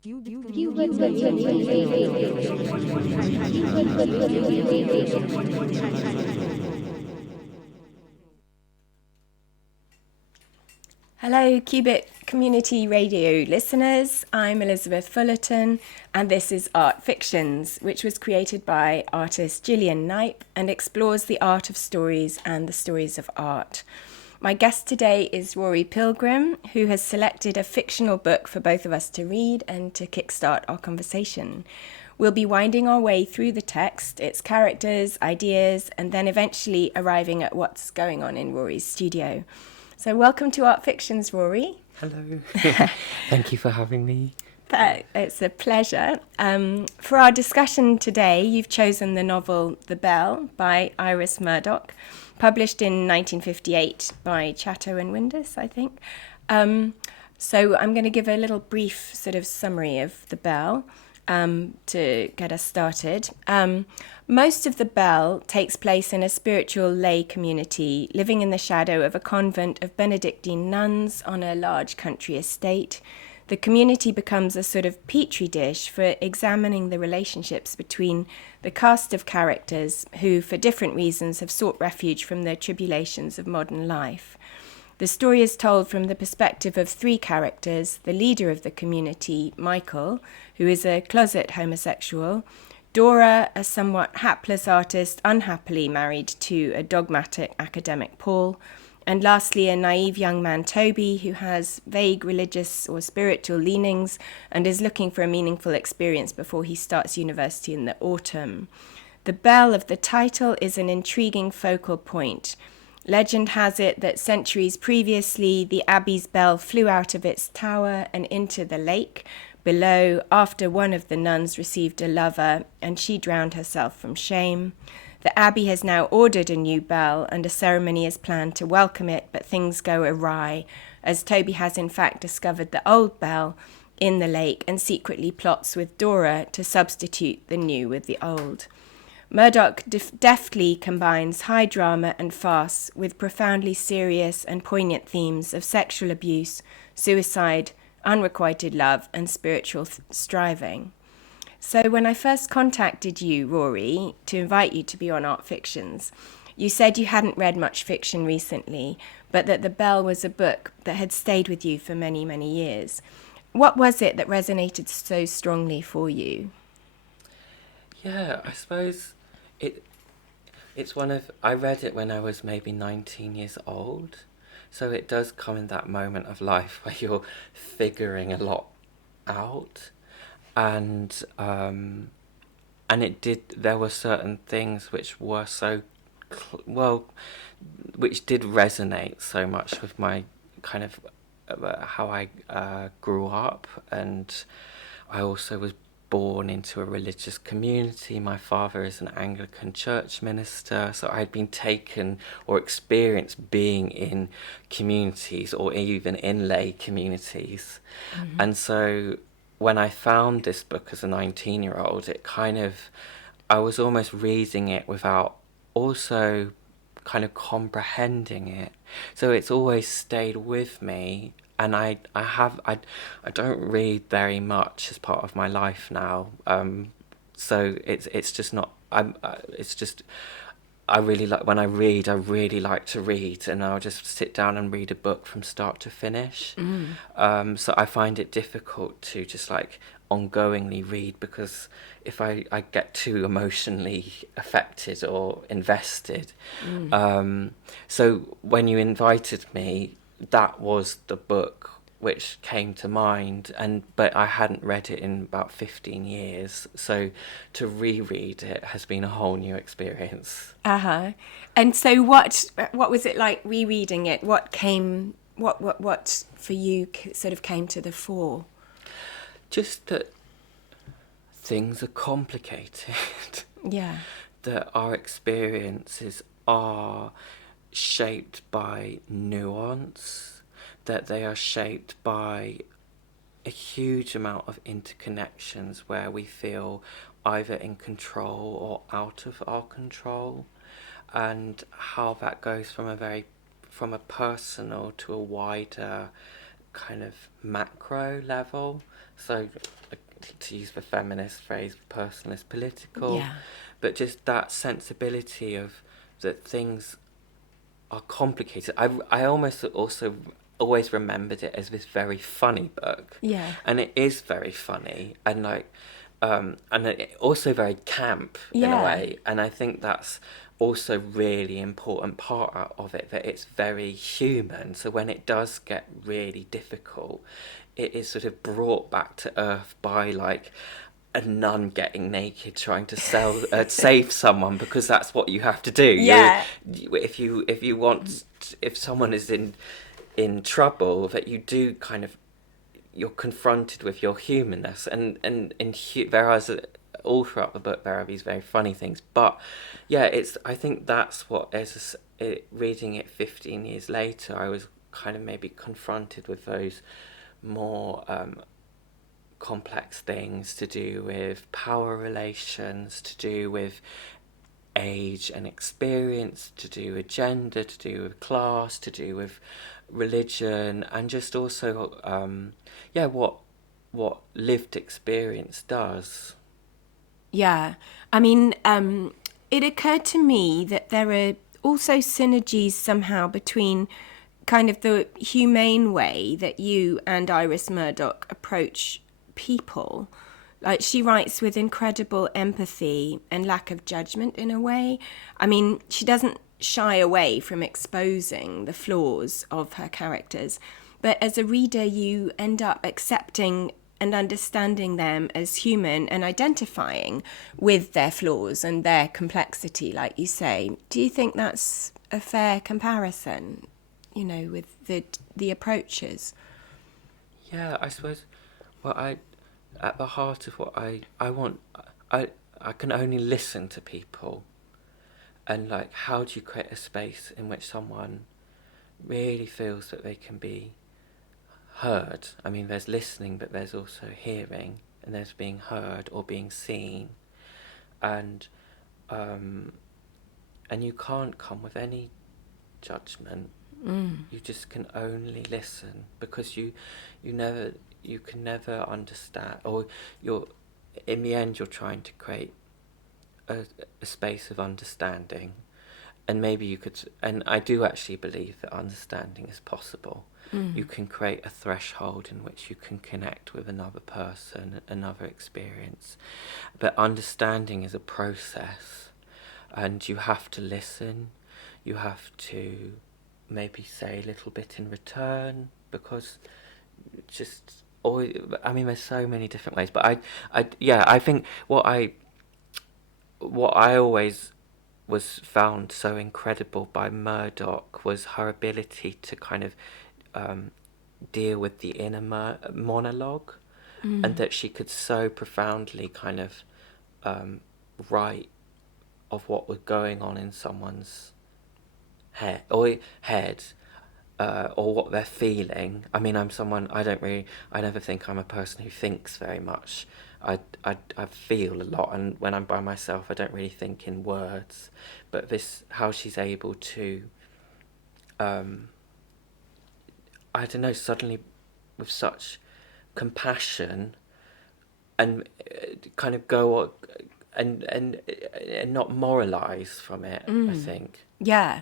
Hello, Cubitt Community Radio listeners. I'm Elizabeth Fullerton, and this is Art Fictions, which was created by artist Gillian Knipe and explores the art of stories and the stories of art. My guest today is RORY PILGRIM, who has selected a fictional book for both of us to read and to kickstart our conversation. We'll be winding our way through the text, its characters, ideas, and then eventually arriving at what's going on in Rory's studio. So welcome to Art Fictions, Rory. Hello. Thank you for having me. It's a pleasure. For our discussion today, you've chosen the novel The Bell by Iris Murdoch, published in 1958 by Chatto and Windus, I think. So I'm going to give a little brief sort of summary of The Bell to get us started. Most of The Bell takes place in a spiritual lay community living in the shadow of a convent of Benedictine nuns on a large country estate. The community becomes a sort of petri dish for examining the relationships between the cast of characters who, for different reasons, have sought refuge from the tribulations of modern life. The story is told from the perspective of three characters: the leader of the community, Michael, who is a closet homosexual; Dora, a somewhat hapless artist unhappily married to a dogmatic academic Paul; and lastly, a naive young man, Toby, who has vague religious or spiritual leanings and is looking for a meaningful experience before he starts university in the autumn. The bell of the title is an intriguing focal point. Legend has it that centuries previously, the abbey's bell flew out of its tower and into the lake below after one of the nuns received a lover and she drowned herself from shame. The abbey has now ordered a new bell and a ceremony is planned to welcome it, but things go awry as Toby has in fact discovered the old bell in the lake and secretly plots with Dora to substitute the new with the old. Murdoch deftly combines high drama and farce with profoundly serious and poignant themes of sexual abuse, suicide, unrequited love, and spiritual striving. So when I first contacted you, Rory, to invite you to be on Art Fictions, you said you hadn't read much fiction recently, but that The Bell was a book that had stayed with you for many, many years. What was it that resonated so strongly for you? Yeah, I suppose it's one of... I read it when I was maybe 19 years old, so it does come in that moment of life where you're figuring a lot out. And it did. There were certain things which were so, which did resonate so much with my kind of how I grew up, and I also was born into a religious community. My father is an Anglican church minister, so I'd been taken or experienced being in communities or even in lay communities, and so when I found this book as a 19-year-old, it kind of, I was almost reading it without also kind of comprehending it. So it's always stayed with me, and I don't read very much as part of my life now. So it's just not. It's just. I really like when I read. I really like to read, and I'll just sit down and read a book from start to finish. So I find it difficult to just like ongoingly read, because if I get too emotionally affected or invested. So when you invited me, that was the book which came to mind, but I hadn't read it in about 15 years, so to reread it has been a whole new experience. And so what was it like rereading it? What for you sort of came to the fore? Just that things are complicated. Yeah. That our experiences are shaped by nuance, that they are shaped by a huge amount of interconnections where we feel either in control or out of our control, and how that goes from a personal to a wider kind of macro level. So, to use the feminist phrase, personal is political. Yeah. But just that sensibility of that things are complicated. I almost also always remembered it as this very funny book. Yeah. And it is very funny, and like and it also very camp in a Yeah. way, and I think that's also really important part of it, that it's very human. So when it does get really difficult, it is sort of brought back to earth by like a nun getting naked trying to save someone, because that's what you have to do. Yeah. If you want, if someone is in trouble, that you do kind of, you're confronted with your humanness, and whereas all throughout the book there are these very funny things, but yeah, it's, I think that's what, reading it 15 years later, I was kind of maybe confronted with those more complex things to do with power relations, to do with age and experience, to do with gender, to do with class, to do with religion, and just also what lived experience does. Yeah. I mean, it occurred to me that there are also synergies somehow between kind of the humane way that you and Iris Murdoch approach people. Like, she writes with incredible empathy and lack of judgment in a way. I mean, she doesn't shy away from exposing the flaws of her characters, but as a reader, you end up accepting and understanding them as human and identifying with their flaws and their complexity, like you say. Do you think that's a fair comparison, you know, with the approaches? Yeah, I suppose. Well, at the heart of what I want, I can only listen to people, and like, how do you create a space in which someone really feels that they can be heard? I mean, there's listening, but there's also hearing, and there's being heard or being seen, and you can't come with any judgment. You just can only listen, because you can never understand, or in the end you're trying to create a space of understanding, and maybe you could, and I do actually believe that understanding is possible. You can create a threshold in which you can connect with another person, another experience, but understanding is a process, and you have to listen, you have to maybe say a little bit in return, because just, or I mean, there's so many different ways, but I think what I always was found so incredible by Murdoch was her ability to kind of deal with the inner monologue, and that she could so profoundly kind of write of what was going on in someone's head, or what they're feeling. I mean, I never think I'm a person who thinks very much. I feel a lot, and when I'm by myself, I don't really think in words. But how she's able to, I don't know, suddenly with such compassion, and kind of go and not moralise from it, I think. Yeah,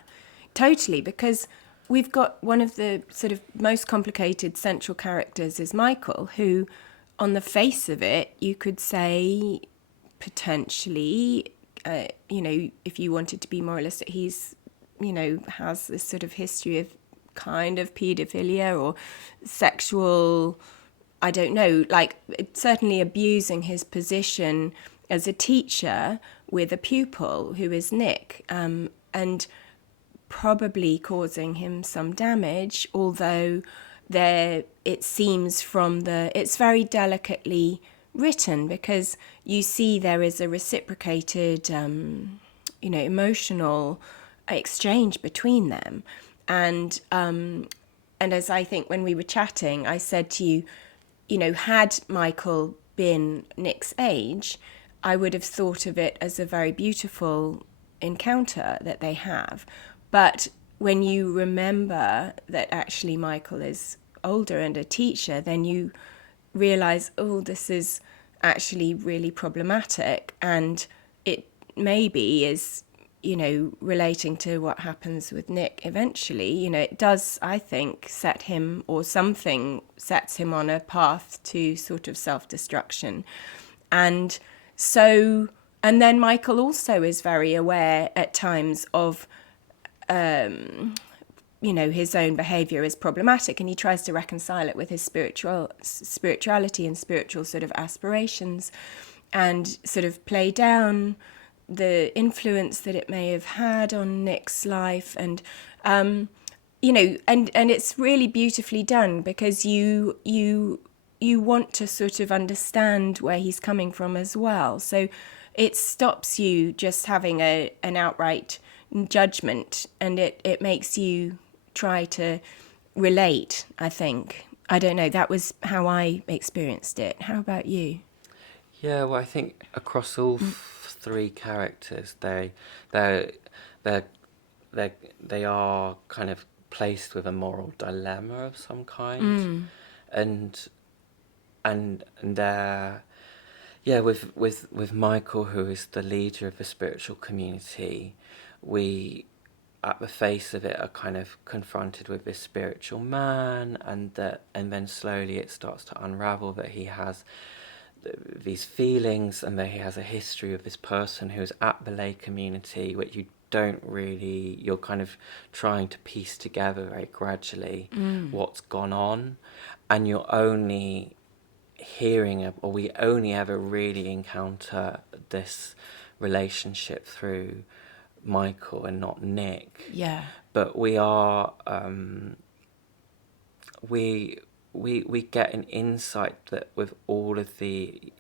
totally, because we've got one of the sort of most complicated central characters is Michael, who, on the face of it, you could say potentially, if you wanted to be moralistic, he's, has this sort of history of kind of paedophilia or sexual, I don't know, like certainly abusing his position as a teacher with a pupil who is Nick, and probably causing him some damage, although it seems it's very delicately written, because you see there is a reciprocated emotional exchange between them, and as I think when we were chatting, I said to you, had Michael been Nick's age, I would have thought of it as a very beautiful encounter that they have. But when you remember that actually Michael is older and a teacher, then you realise, oh, this is actually really problematic, and it maybe is, relating to what happens with Nick eventually. It does, I think, set him, or something sets him on a path to sort of self-destruction. And so, and then Michael also is very aware at times of, his own behaviour is problematic, and he tries to reconcile it with his spirituality and spiritual sort of aspirations, and sort of play down the influence that it may have had on Nick's life. And and it's really beautifully done, because you want to sort of understand where he's coming from as well. So it stops you just having an outright judgment, and it makes you try to relate, I think. I don't know, that was how I experienced it. How about you? Yeah, well, I think across all three characters, they are kind of placed with a moral dilemma of some kind, and they're, yeah, with Michael, who is the leader of the spiritual community, we, at the face of it, are kind of confronted with this spiritual man, and then slowly it starts to unravel that he has these feelings, and that he has a history of this person who's at the lay community, which you're kind of trying to piece together very gradually what's gone on, and you're only hearing, or we only ever really encounter this relationship through Michael and not Nick. Yeah. But we are we get an insight that with all of these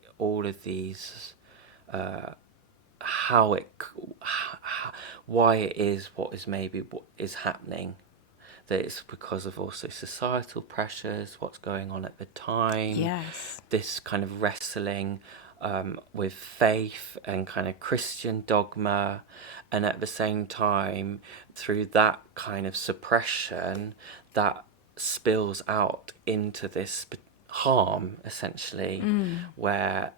why it is what is happening, that it's because of also societal pressures, what's going on at the time. Yes. This kind of wrestling with faith and kind of Christian dogma, and at the same time, through that kind of suppression, that spills out into this harm, essentially, where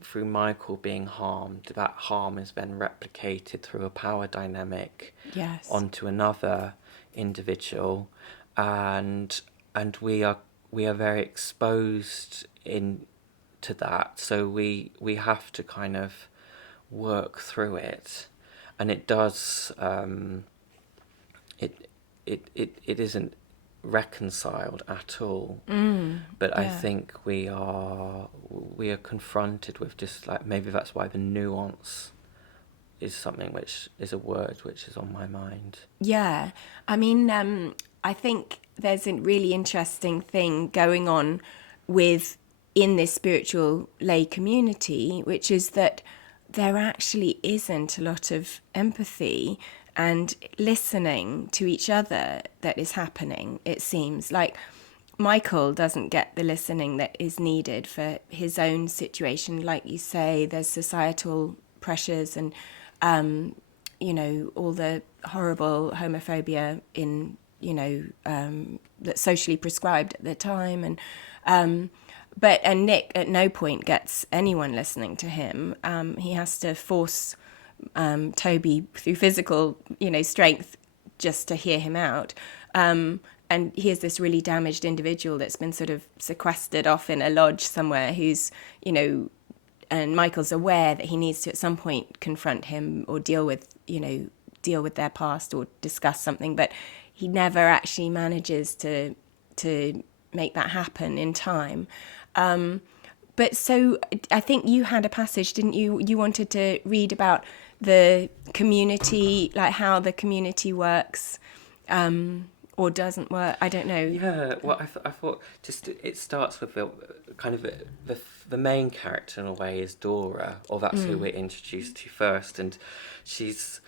through Michael being harmed, that harm is then replicated through a power dynamic Yes. onto another individual, and we are very exposed to that, so we have to kind of work through it, and it does it isn't reconciled at all, but yeah. I think we are confronted with, just like, maybe that's why the nuance is something which is a word which is on my mind. Yeah, I mean, I think there's a really interesting thing going on in this spiritual lay community, which is that there actually isn't a lot of empathy and listening to each other that is happening. It seems like Michael doesn't get the listening that is needed for his own situation. Like you say, there's societal pressures and all the horrible homophobia that's socially prescribed at the time, and Nick at no point gets anyone listening to him. He has to force Toby through physical strength just to hear him out, and here's this really damaged individual that's been sort of sequestered off in a lodge somewhere, who's and Michael's aware that he needs to at some point confront him or deal with their past or discuss something, but he never actually manages to make that happen in time. But so I think you had a passage, didn't you? You wanted to read about the community, like how the community works or doesn't work. I don't know. Yeah, well, I thought just it starts with the main character in a way is Dora, or that's who we're introduced to first, and she's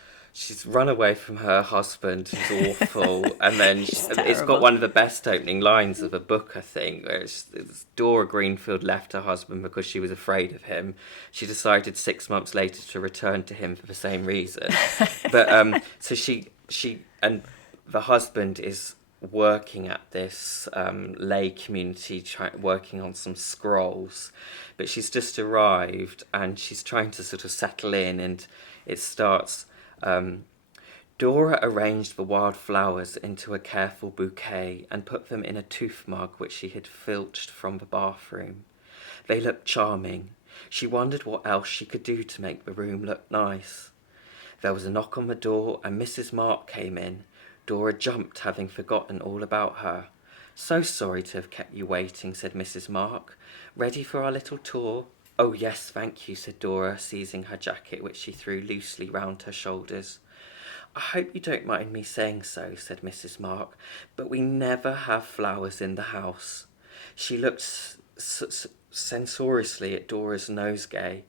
run away from her husband, who's awful, and then it's got one of the best opening lines of a book, I think, where it's Dora Greenfield left her husband because she was afraid of him. She decided 6 months later to return to him for the same reason. But so she and the husband is working at this lay community, working on some scrolls, but she's just arrived and she's trying to sort of settle in, and it starts. Dora arranged the wild flowers into a careful bouquet and put them in a tooth mug which she had filched from the bathroom. They looked charming. She wondered what else she could do to make the room look nice. There was a knock on the door and Mrs. Mark came in. Dora jumped, having forgotten all about her. "So sorry to have kept you waiting," said Mrs. Mark. "Ready for our little tour?" "Oh yes, thank you," said Dora, seizing her jacket, which she threw loosely round her shoulders. "I hope you don't mind me saying so," said Mrs. Mark, "but we never have flowers in the house." She looked censoriously at Dora's nosegay.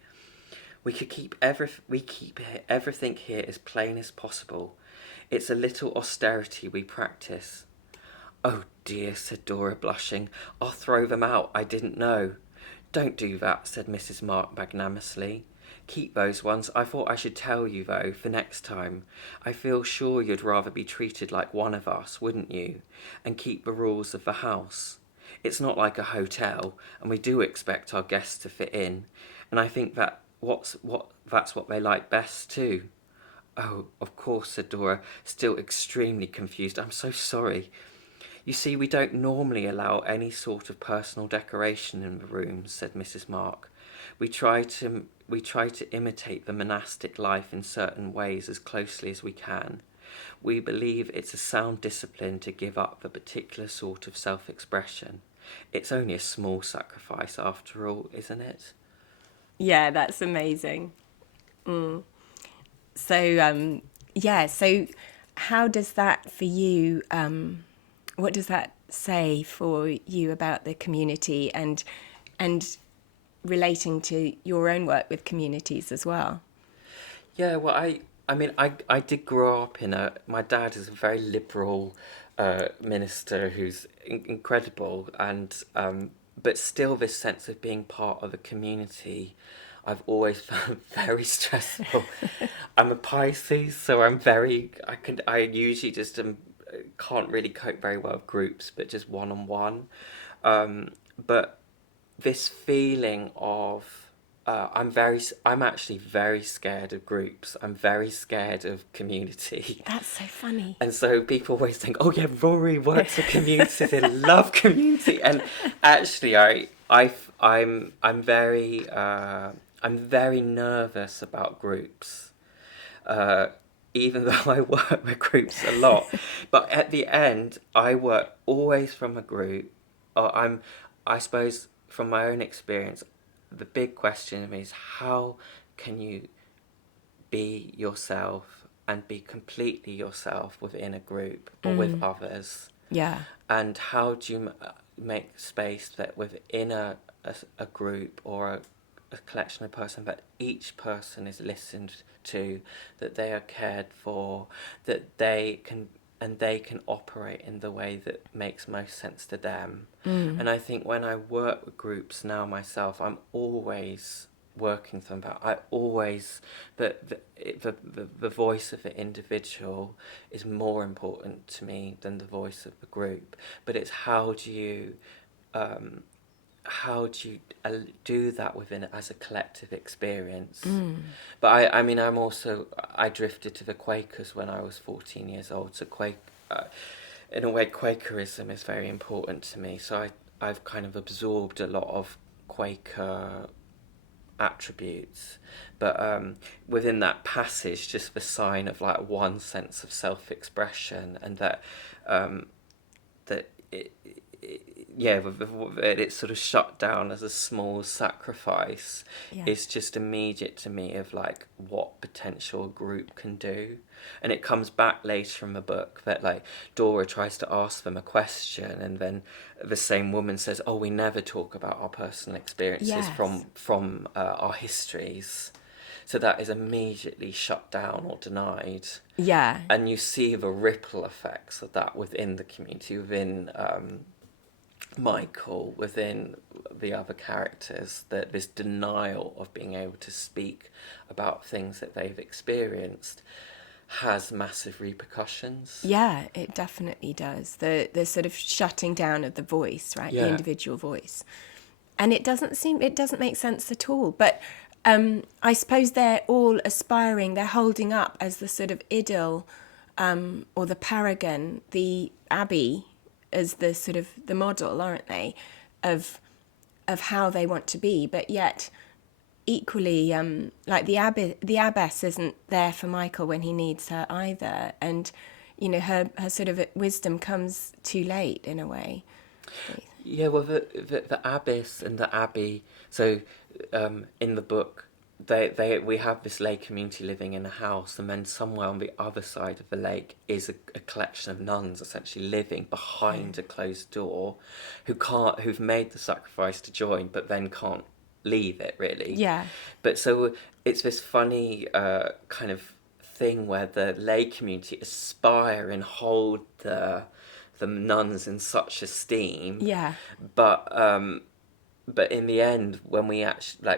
We keep everything here as plain as possible. It's a little austerity we practice." "Oh dear," said Dora, blushing. "I'll throw them out. I didn't know." "Don't do that," said Mrs. Mark magnanimously. "Keep those ones. I thought I should tell you, though, for next time. I feel sure you'd rather be treated like one of us, wouldn't you? And keep the rules of the house. It's not like a hotel, and we do expect our guests to fit in. And I think that's what they like best, too." "Oh, of course," said Dora, still extremely confused. "I'm so sorry. You see, we don't normally allow any sort of personal decoration in the rooms," said Mrs. Mark. We try to imitate the monastic life in certain ways as closely as we can. We believe it's a sound discipline to give up the particular sort of self-expression. It's only a small sacrifice after all, isn't it?" Yeah, that's amazing. So how does that for you, what does that say for you about the community and relating to your own work with communities as well? Yeah, well, I did grow up my dad is a very liberal minister who's incredible, and but still this sense of being part of a community I've always found very stressful. I'm a Pisces, so I usually just can't really cope very well with groups, but just one on one. But this feeling of I'm actually very scared of groups. I'm very scared of community. That's so funny. And so people always think, "Oh yeah, Rory works with community. They love community." And actually, I'm very nervous about groups, even though I work with groups a lot. But at the end, I work always from a group. I suppose, from my own experience, the big question is, how can you be yourself and be completely yourself within a group or with others? Yeah. And how do you make space that within a group or a collection of person, that each person is listened to, that they are cared for, that they can operate in the way that makes most sense to them. And I think when I work with groups now myself, I'm always working from that. I always the voice of the individual is more important to me than the voice of the group. But it's how do you do that within it as a collective experience? But I drifted to the Quakers when I was 14 years old. So in a way, Quakerism is very important to me. So I've kind of absorbed a lot of Quaker attributes, but within that passage, just the sign of like one sense of self-expression, and that that it's sort of shut down as a small sacrifice. Yeah. Is just immediate to me of like what potential a group can do. And it comes back later in the book that like Dora tries to ask them a question, and then the same woman says, "Oh, we never talk about our personal experiences Yes. from our histories." So that is immediately shut down or denied. Yeah. And you see the ripple effects of that within the community, within Michael, within the other characters, that this denial of being able to speak about things that they've experienced. has massive repercussions. Yeah, it definitely does. The sort of shutting down of the voice, right? The Yeah. individual voice. And it doesn't make sense at all. But I suppose they're all aspiring, they're holding up as the sort of idyll or the paragon, the abbey as the sort of the model, aren't they, of how they want to be. But yet equally, like the abbess isn't there for Michael when he needs her either. And, you know, her sort of wisdom comes too late in a way. Yeah, well, the abbess and the abbey. So, in the book, we have this lay community living in a house, and then somewhere on the other side of the lake is a collection of nuns essentially living behind a closed door, who've made the sacrifice to join, but then can't leave it really. Yeah. But so it's this funny kind of thing where the lay community aspire and hold the nuns in such esteem. Yeah. But in the end, when we actually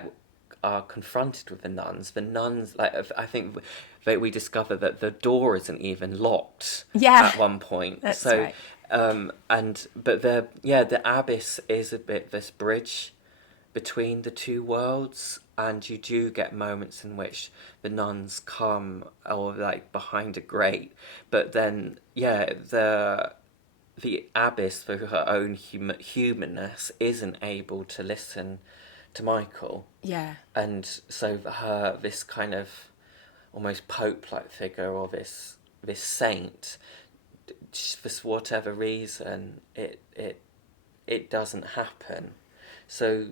are confronted with the nuns I think we discover that the door isn't even locked. Yeah. At one point. That's so, right. But the abbess is a bit this bridge between the two worlds, and you do get moments in which the nuns come or like behind a grate, but then the abbess, for her own humanness, isn't able to listen to Michael. Yeah. And so this kind of almost pope-like figure, or this saint, for whatever reason, it doesn't happen. So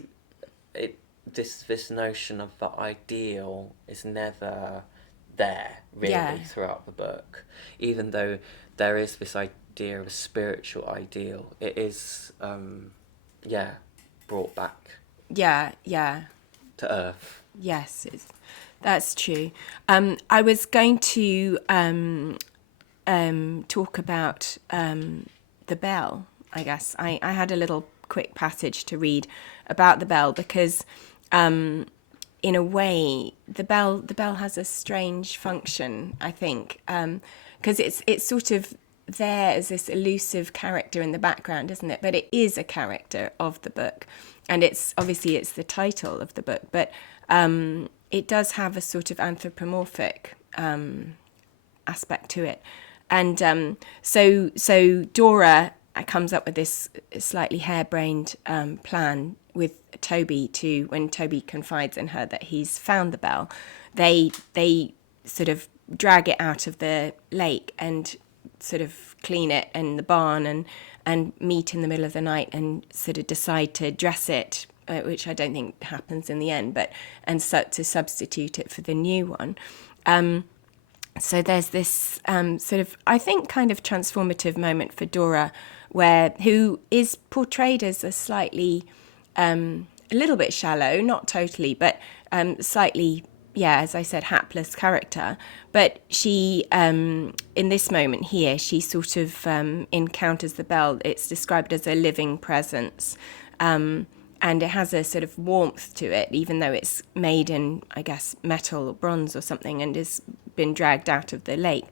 this notion of the ideal is never there really throughout the book, even though there is this idea of a spiritual ideal. It is brought back to earth. Yes, that's true. I was going to talk about the bell, I guess. I had a little quick passage to read about the bell because in a way the bell has a strange function, I think, because it's sort of there as this elusive character in the background, isn't it? But it is a character of the book, and it's the title of the book, but it does have a sort of anthropomorphic aspect to it. And so Dora comes up with this slightly harebrained plan with Toby when Toby confides in her that he's found the bell. They sort of drag it out of the lake and sort of clean it in the barn and meet in the middle of the night and sort of decide to dress it, which I don't think happens in the end, to substitute it for the new one. So there's this sort of, I think, kind of transformative moment for Dora, who is portrayed as a slightly, a little bit shallow, not totally, but slightly, as I said, hapless character. But she, in this moment here, she sort of encounters the bell. It's described as a living presence. And it has a sort of warmth to it, even though it's made in, I guess, metal or bronze or something, and has been dragged out of the lake.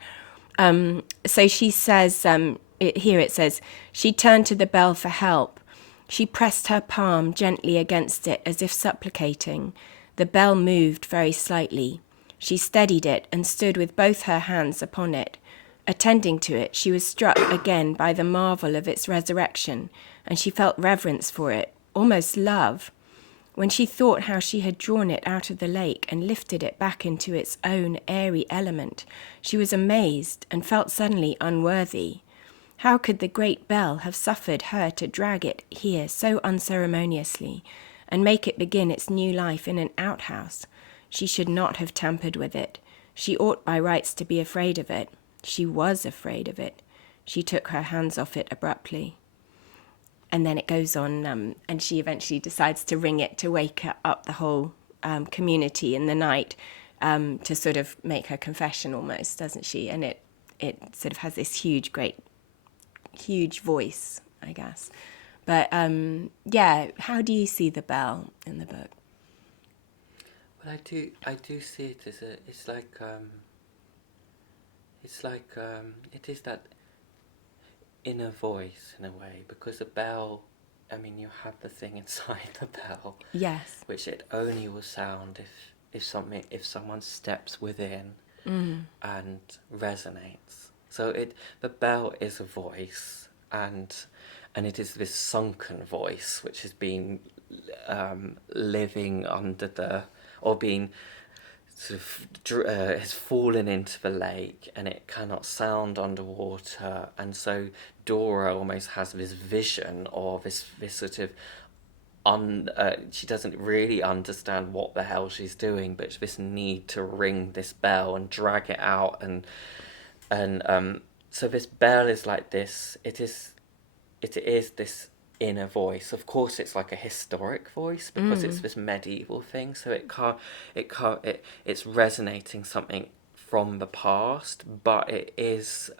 So she says, here it says, she turned to the bell for help. She pressed her palm gently against it as if supplicating. The bell moved very slightly. She steadied it and stood with both her hands upon it. Attending to it, she was struck again by the marvel of its resurrection, and she felt reverence for it, almost love. When she thought how she had drawn it out of the lake and lifted it back into its own airy element, she was amazed and felt suddenly unworthy. How could the great bell have suffered her to drag it here so unceremoniously and make it begin its new life in an outhouse? She should not have tampered with it. She ought by rights to be afraid of it. She was afraid of it. She took her hands off it abruptly. And then it goes on, and she eventually decides to ring it to wake up the whole community in the night, to sort of make her confession almost, doesn't she? And it sort of has this huge voice, I guess. But how do you see the bell in the book? Well, I do see it as it's like It's like it is that inner voice in a way, because a bell, I mean, you have the thing inside the bell, Yes. which it only will sound if someone steps within and resonates. So the bell is a voice, and it is this sunken voice which has been living under or being sort of has fallen into the lake, and it cannot sound underwater, and so Dora almost has this vision, or this sort of she doesn't really understand what the hell she's doing, but this need to ring this bell and drag it out, and so this bell is like this. It is this inner voice. Of course, it's like a historic voice because it's this medieval thing. So it's resonating something from the past, but it is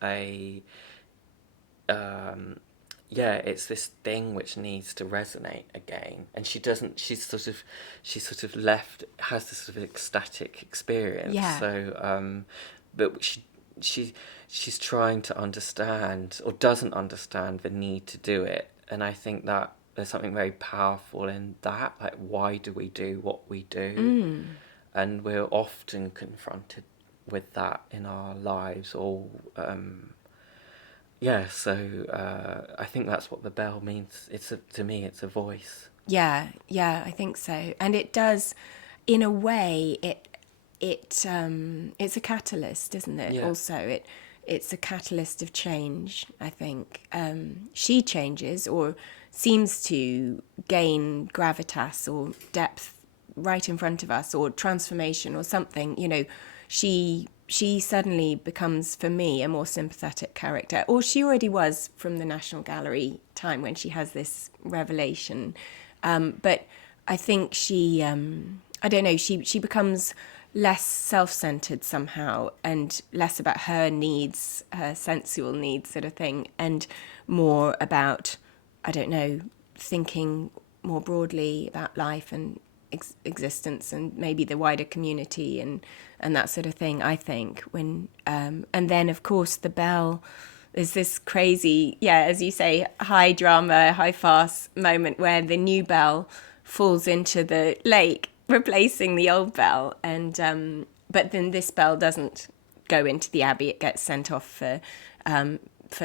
it's this thing which needs to resonate again, and she doesn't. She's sort of left, has this sort of ecstatic experience. Yeah. So, but she's trying to understand, or doesn't understand, the need to do it, and I think that there's something very powerful in that. Like, why do we do what we do? And we're often confronted with that in our lives, or so I think that's what the bell means. To me, it's a voice. Yeah, I think so. And it does, in a way, it's a catalyst, isn't it? Yeah. Also, it's a catalyst of change, I think. She changes, or seems to gain gravitas or depth right in front of us, or transformation or something. She suddenly becomes, for me, a more sympathetic character, or she already was from the National Gallery time when she has this revelation. But I think she, I don't know, she becomes less self-centered somehow, and less about her needs, her sensual needs sort of thing, and more about, I don't know, thinking more broadly about life and existence, and maybe the wider community, and that sort of thing, I think. And then, of course, the bell is this crazy, as you say, high drama, high farce moment where the new bell falls into the lake, replacing the old bell. And but then this bell doesn't go into the abbey; it gets sent off for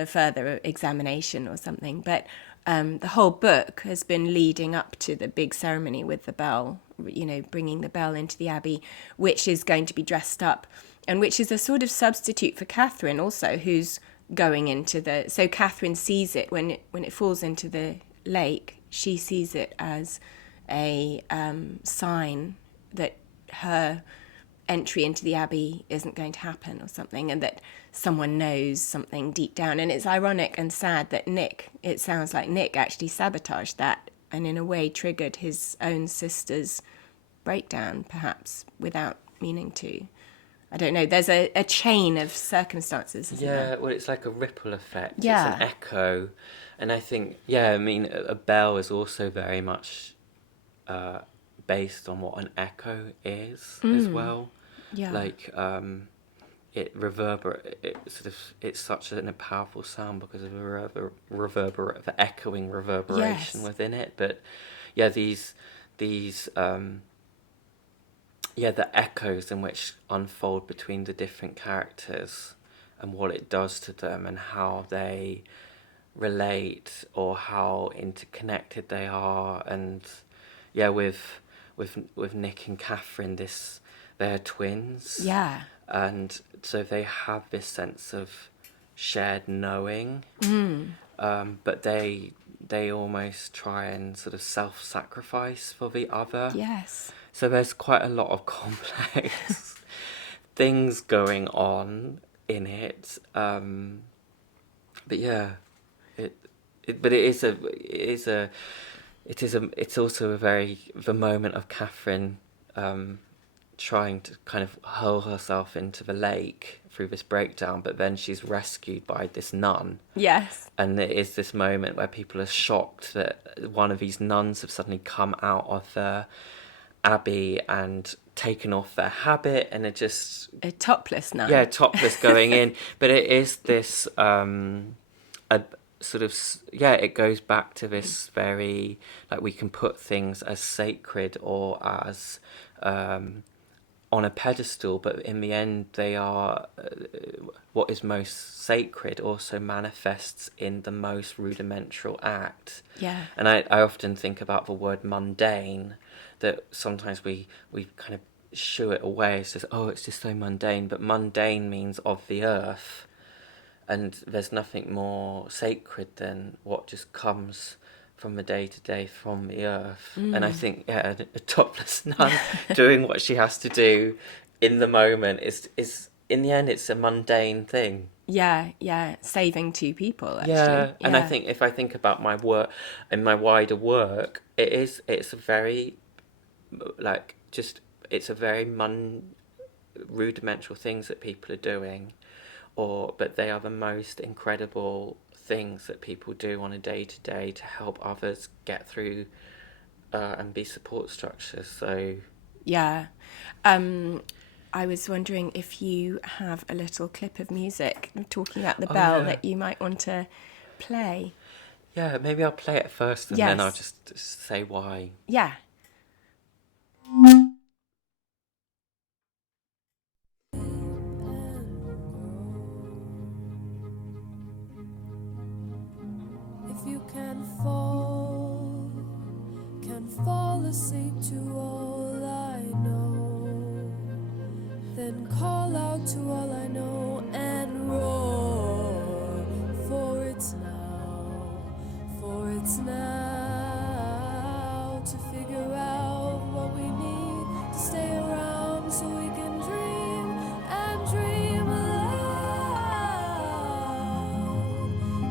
further examination or something. But the whole book has been leading up to the big ceremony with the bell, bringing the bell into the abbey, which is going to be dressed up, and which is a sort of substitute for Catherine also, who's going into the... So Catherine sees it when it falls into the lake. She sees it as a sign that her entry into the abbey isn't going to happen or something, and that someone knows something deep down. And it's ironic and sad that it sounds like Nick actually sabotaged that, and in a way triggered his own sister's breakdown, perhaps without meaning to. I don't know. There's a chain of circumstances, isn't there? Yeah, well, it's like a ripple effect. Yeah. It's an echo. And I think, I mean, a bell is also very much based on what an echo is as well. Yeah. Like, it's such a powerful sound because of the echoing reverberation within it. But the echoes in which unfold between the different characters, and what it does to them, and how they relate, or how interconnected they are. And with Nick and Catherine, they're twins. Yeah. And so they have this sense of shared knowing, but they almost try and sort of self-sacrifice for the other. Yes. So there's quite a lot of complex things going on in it. But yeah, it's also the moment of Catherine trying to kind of hurl herself into the lake through this breakdown, but then she's rescued by this nun. Yes. And there is this moment where people are shocked that one of these nuns have suddenly come out of the abbey and taken off their habit and are just A topless nun. yeah, topless going in. But it is this a sort of it goes back to this very, like, we can put things as sacred or as on a pedestal, but in the end they are what is most sacred also manifests in the most rudimental act. Yeah. And I often think about the word mundane, that sometimes we kind of shoo it away. It says, oh, it's just so mundane, but mundane means of the earth, and there's nothing more sacred than what just comes from the day-to-day from the earth. And I think, yeah, a topless nun doing what she has to do in the moment is in the end, it's a mundane thing. Yeah, saving two people, actually. Yeah, and I think if I think about my work and my wider work, it's a very, like, just, it's a very rudimental things that people are doing, but they are the most incredible things that people do on a day-to-day to help others get through and be support structures. So yeah. I was wondering if you have a little clip of music talking about the bell that you might want to play. Yeah, maybe I'll play it first and then I'll just say why. Yeah. If you can fall asleep to all I know, then call out to all I know and roar, for it's now to figure out what we need to stay around so we can dream and dream aloud,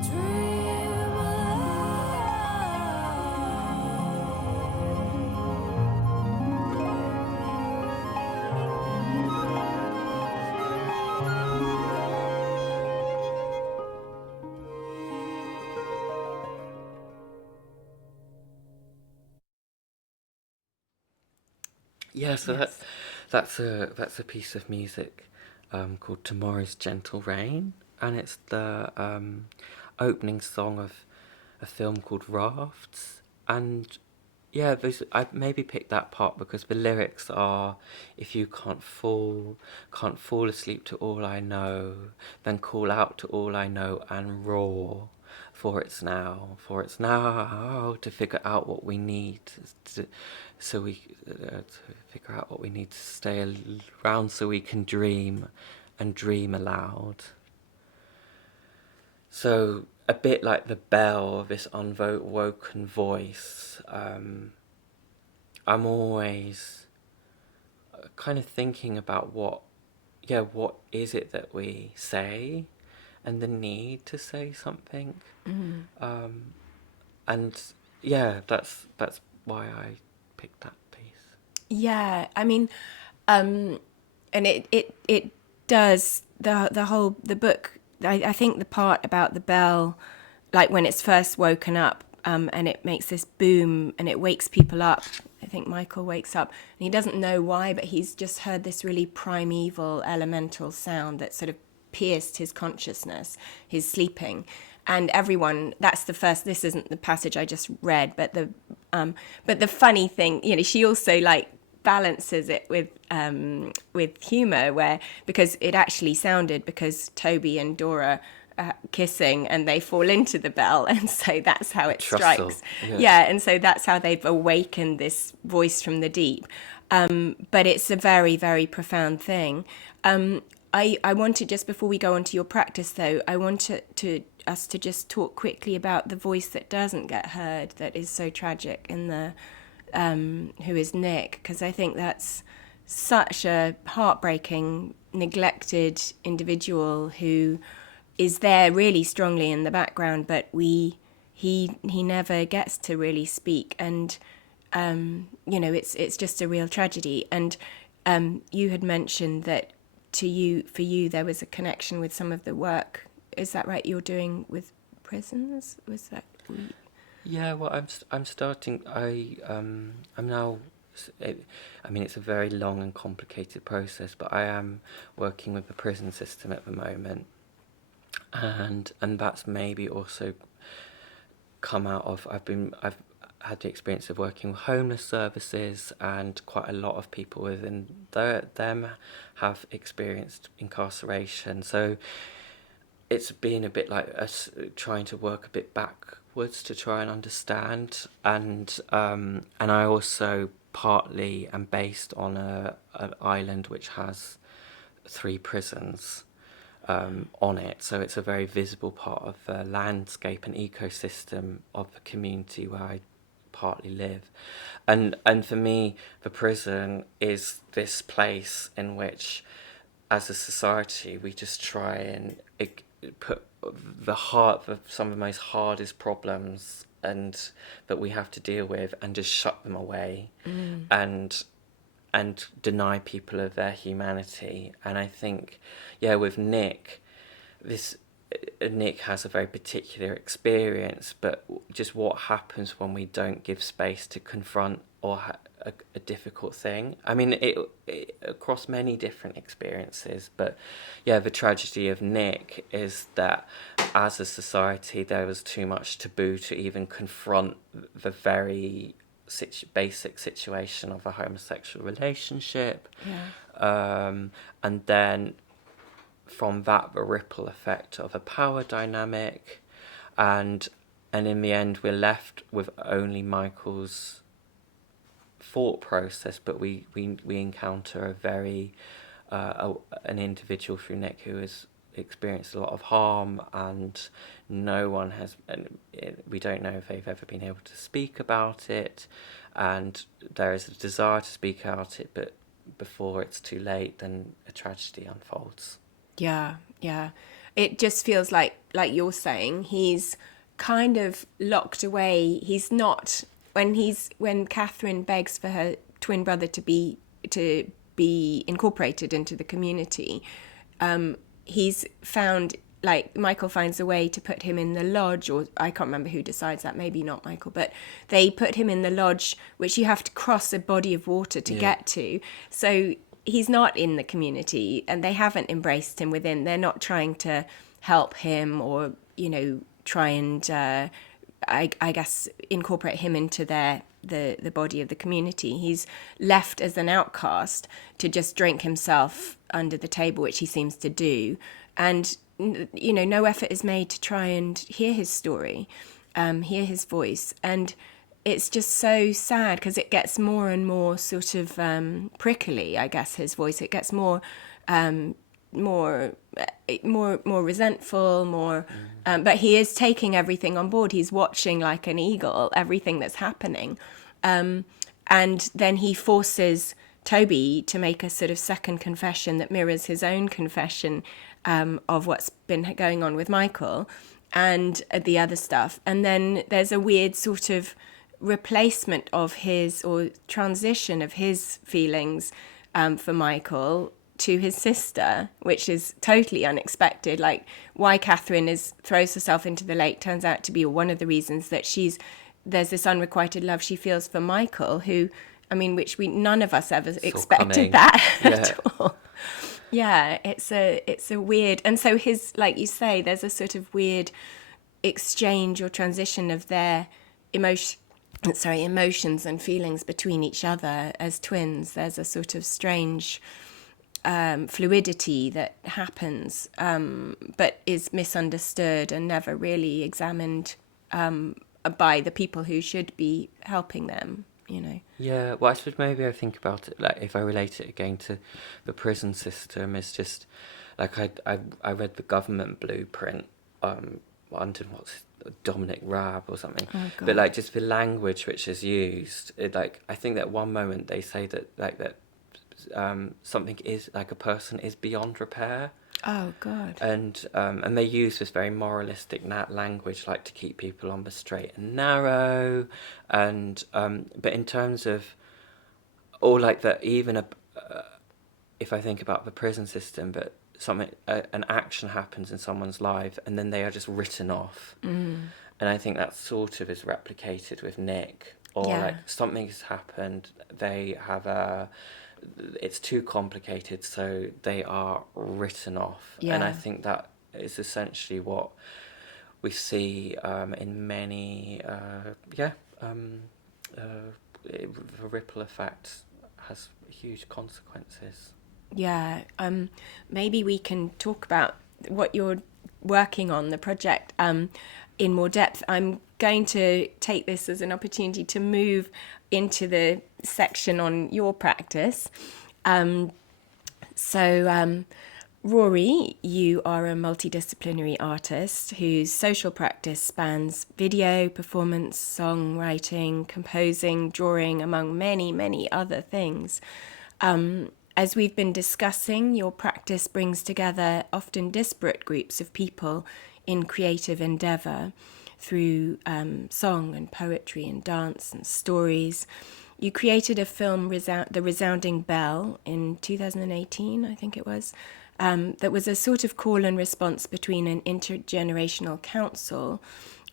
dream Yeah, so that's a piece of music called Tomorrow's Gentle Rain, and it's the opening song of a film called Rafts. And yeah, I maybe picked that part because the lyrics are, if you can't fall asleep to all I know, then call out to all I know and roar, for it's now to figure out what we need to figure out what we need to stay around so we can dream and dream aloud. So a bit like the bell, this unwoken voice, I'm always kind of thinking about what is it that we say, and the need to say something. And yeah, that's why I picked that piece. Yeah, I mean, and it does the book. I think the part about the bell, like when it's first woken up, and it makes this boom and it wakes people up. I think Michael wakes up and he doesn't know why, but he's just heard this really primeval elemental sound that sort of pierced his consciousness, his sleeping. And everyone, that's the first, this isn't the passage I just read, but the funny thing, she also like balances it with humor, because it actually sounded, because Toby and Dora are kissing and they fall into the bell, and so that's how it strikes. And so that's how they've awakened this voice from the deep. But it's a very, very profound thing. I wanted, just before we go on to your practice though, I wanted us to just talk quickly about the voice that doesn't get heard, that is so tragic in the who is Nick, because I think that's such a heartbreaking, neglected individual who is there really strongly in the background, but he never gets to really speak, and it's just a real tragedy. And you had mentioned that for you there was a connection with some of the work, is that right, you're doing with prisons? Was that? Yeah, well, I'm starting. I'm now it's a very long and complicated process, but I am working with the prison system at the moment, and that's maybe also come out of I've had the experience of working with homeless services, and quite a lot of people within them have experienced incarceration. So it's been a bit like us trying to work a bit backwards to try and understand, and I also partly am based on an island which has 3 prisons on it, so it's a very visible part of the landscape and ecosystem of the community where I partly live, and for me the prison is this place in which, as a society, we just try and put some of the most hardest problems and that we have to deal with, and just shut them away, and deny people of their humanity. And I think, with Nick, Nick has a very particular experience, but just what happens when we don't give space to confront or a difficult thing. I mean, it across many different experiences, but the tragedy of Nick is that as a society there was too much taboo to even confront the very basic situation of a homosexual relationship. And then from that, the ripple effect of a power dynamic, and in the end we're left with only Michael's thought process, but we encounter a very an individual through Nick who has experienced a lot of harm, and we don't know if they've ever been able to speak about it, and there is a desire to speak about it, but before it's too late, then a tragedy unfolds. Yeah. It just feels like you're saying, he's kind of locked away. He's not, when Catherine begs for her twin brother to be incorporated into the community, he's found, like, Michael finds a way to put him in the lodge, or I can't remember who decides that, maybe not Michael, but they put him in the lodge, which you have to cross a body of water to get to. So he's not in the community, and they haven't embraced him within. They're not trying to help him or, try and, I guess, incorporate him into the body of the community. He's left as an outcast to just drink himself under the table, which he seems to do. And, no effort is made to try and hear his story, hear his voice. And it's just so sad, because it gets more and more sort of prickly, I guess, his voice. It gets more resentful, but he is taking everything on board. He's watching like an eagle everything that's happening, and then he forces Toby to make a sort of second confession that mirrors his own confession of what's been going on with Michael and the other stuff. And then there's a weird sort of replacement of his, or transition of his feelings for Michael to his sister, which is totally unexpected. Like, why Catherine throws herself into the lake turns out to be one of the reasons that there's this unrequited love she feels for Michael, who, which none of us ever expected that at all. Yeah, it's a weird, and so his, like you say, there's a sort of weird exchange or transition of their emotions and feelings between each other as twins. There's a sort of strange fluidity that happens, but is misunderstood and never really examined by the people who should be helping them, Yeah, well, I suppose maybe I think about it, like, if I relate it again to the prison system, it's just, like, I read the government blueprint under Dominic Raab or something, but like just the language which is used, I think that one moment they say that something is, like, a person is beyond repair. Oh God! And they use this very moralistic language, like, to keep people on the straight and narrow, and but in terms of, or like that, even if I think about the prison system, but an action happens in someone's life and then they are just written off. And I think that sort of is replicated with Nick. or Yeah. like something has happened, they have it's too complicated, so they are written off. And I Yeah. think that is essentially what we see in many, the ripple effect has huge consequences. Yeah. Maybe we can talk about what you're working on, the project, in more depth. I'm going to take this as an opportunity to move into the section on your practice. So, Rory, you are a multidisciplinary artist whose social practice spans video, performance, songwriting, composing, drawing, among many, many other things. As we've been discussing, your practice brings together often disparate groups of people in creative endeavour through song and poetry and dance and stories. You created a film, The Resounding Bell, in 2018, I think it was, that was a sort of call and response between an intergenerational council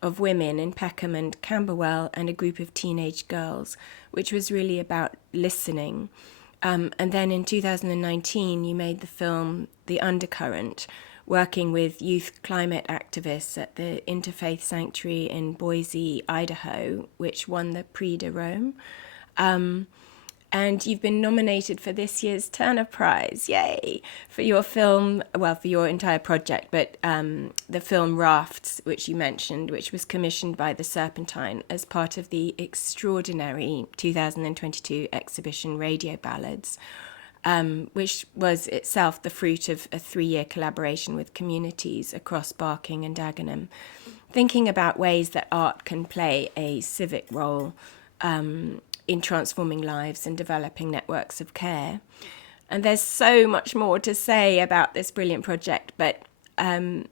of women in Peckham and Camberwell and a group of teenage girls, which was really about listening. And then in 2019, you made the film The Undercurrent, working with youth climate activists at the Interfaith Sanctuary in Boise, Idaho, which won the Prix de Rome. And you've been nominated for this year's Turner Prize, yay, for your film, well, for your entire project, but the film Rafts, which you mentioned, which was commissioned by the Serpentine as part of the extraordinary 2022 exhibition Radio Ballads, which was itself the fruit of a 3-year collaboration with communities across Barking and Dagenham, thinking about ways that art can play a civic role in transforming lives and developing networks of care. And there's so much more to say about this brilliant project, but I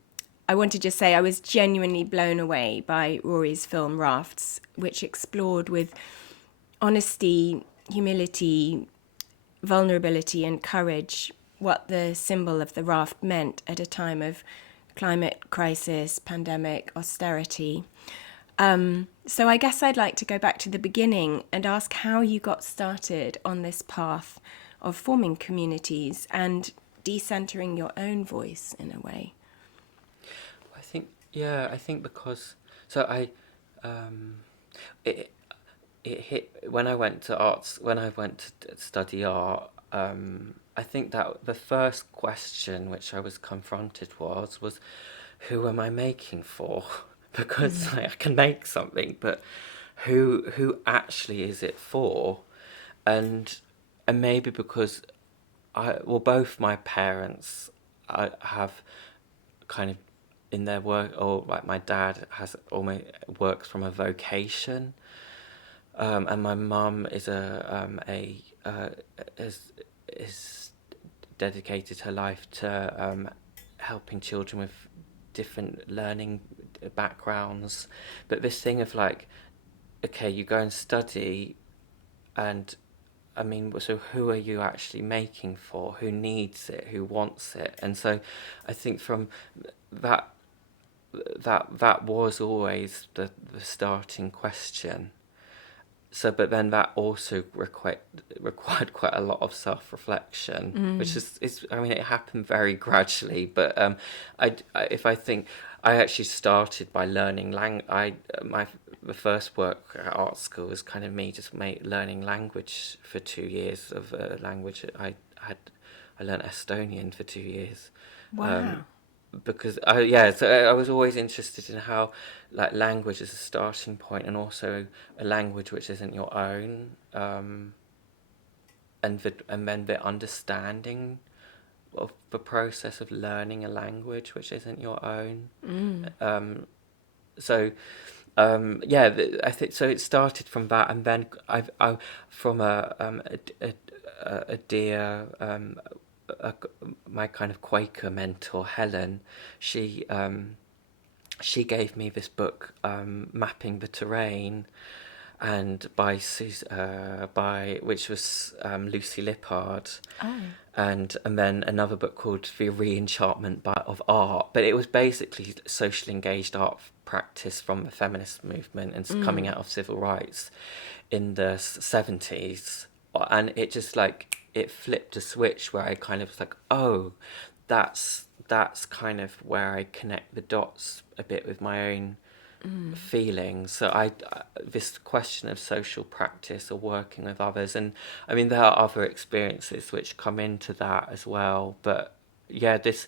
want to just say I was genuinely blown away by Rory's film Rafts, which explored with honesty, humility, vulnerability and courage what the symbol of the raft meant at a time of climate crisis, pandemic, austerity. So I guess I'd like to go back to the beginning and ask how you got started on this path of forming communities and decentering your own voice in a way. I think because, so it hit when I went to arts, when I went to study art. I think that the first question which I was confronted was who am I making for? Because I can make something, but who actually is it for? And maybe because both my parents have kind of in their work, or like my dad has almost works from a vocation, and my mum is is dedicated her life to helping children with different learning backgrounds. But this thing of like, okay, you go and study, and I mean, so who are you actually making for? Who needs it? Who wants it? And so I think from that was always the starting question. So, but then that also required quite a lot of self-reflection, which is I mean, it happened very gradually. But if I think I actually started by learning the first work at art school was kind of me just learning language for 2 years of a language I learned Estonian for 2 years. Wow. Because so I was always interested in how like language is a starting point, and also a language which isn't your own, and then the understanding of the process of learning a language which isn't your own. I think so. It started from that, and then I from a dear my kind of Quaker mentor Helen, she gave me this book, Mapping the Terrain, and by which was Lucy Lippard, Oh. and then another book called The Re-Enchantment of Art. But it was basically socially engaged art practice from the feminist movement and coming out of civil rights in the 70s, and it just like it flipped a switch where I kind of was like, oh, that's kind of where I connect the dots a bit with my own feelings. So this question of social practice or working with others, and I mean there are other experiences which come into that as well. But yeah, this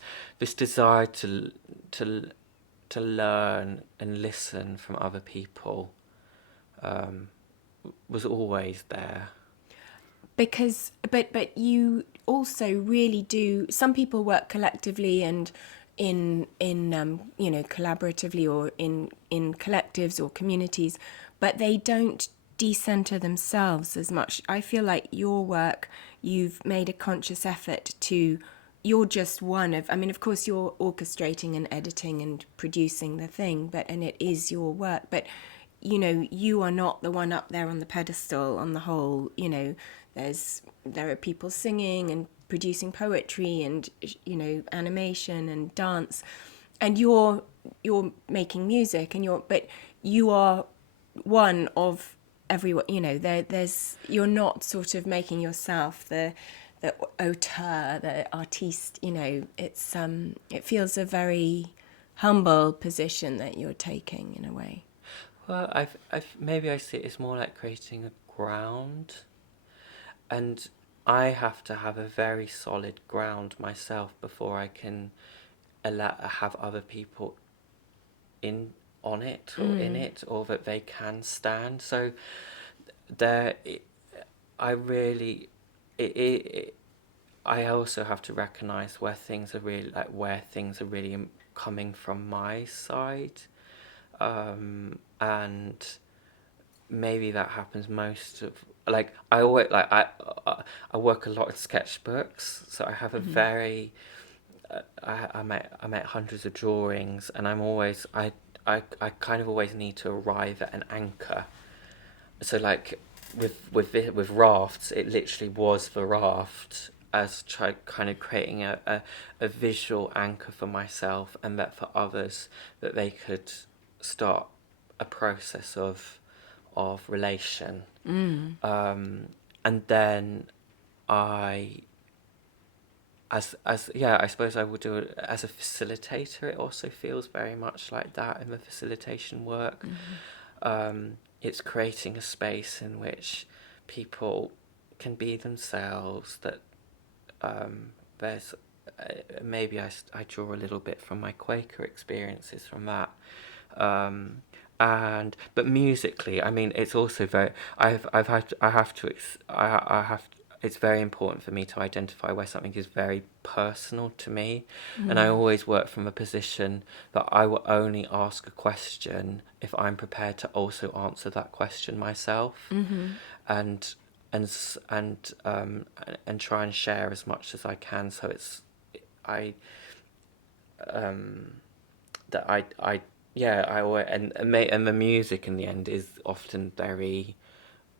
desire to learn and listen from other people was always there. Because but you also really do. Some people work collectively and in collaboratively, or in collectives or communities, but they don't decenter themselves as much. I feel like your work, you've made a conscious effort to, you're just one of, I mean, of course you're orchestrating and editing and producing the thing, and it is your work, but you are not the one up there on the pedestal on the whole. There are people singing and producing poetry and animation and dance, and you're making music, but you are one of everyone. There's you're not sort of making yourself the auteur, the artiste. It feels a very humble position that you're taking in a way. Well, maybe I see it as more like creating a ground, and I have to have a very solid ground myself before I can have other people on it or in it, or that they can stand. So I really, I also have to recognise where things are really coming from my side. And maybe that happens most of, like, I always like I work a lot in sketchbooks, so I have a very I make hundreds of drawings, and I kind of always need to arrive at an anchor. So like with rafts, it literally was the raft as kind of creating a visual anchor for myself, and that for others, that they could start a process of relation. And then I I suppose I would do it as a facilitator. It also feels very much like that in the facilitation work. It's creating a space in which people can be themselves, that there's maybe I draw a little bit from my Quaker experiences from that. But musically, I mean, it's also very, it's very important for me to identify where something is very personal to me. And I always work from a position that I will only ask a question if I'm prepared to also answer that question myself. And try and share as much as I can. So I always, and the music in the end is often very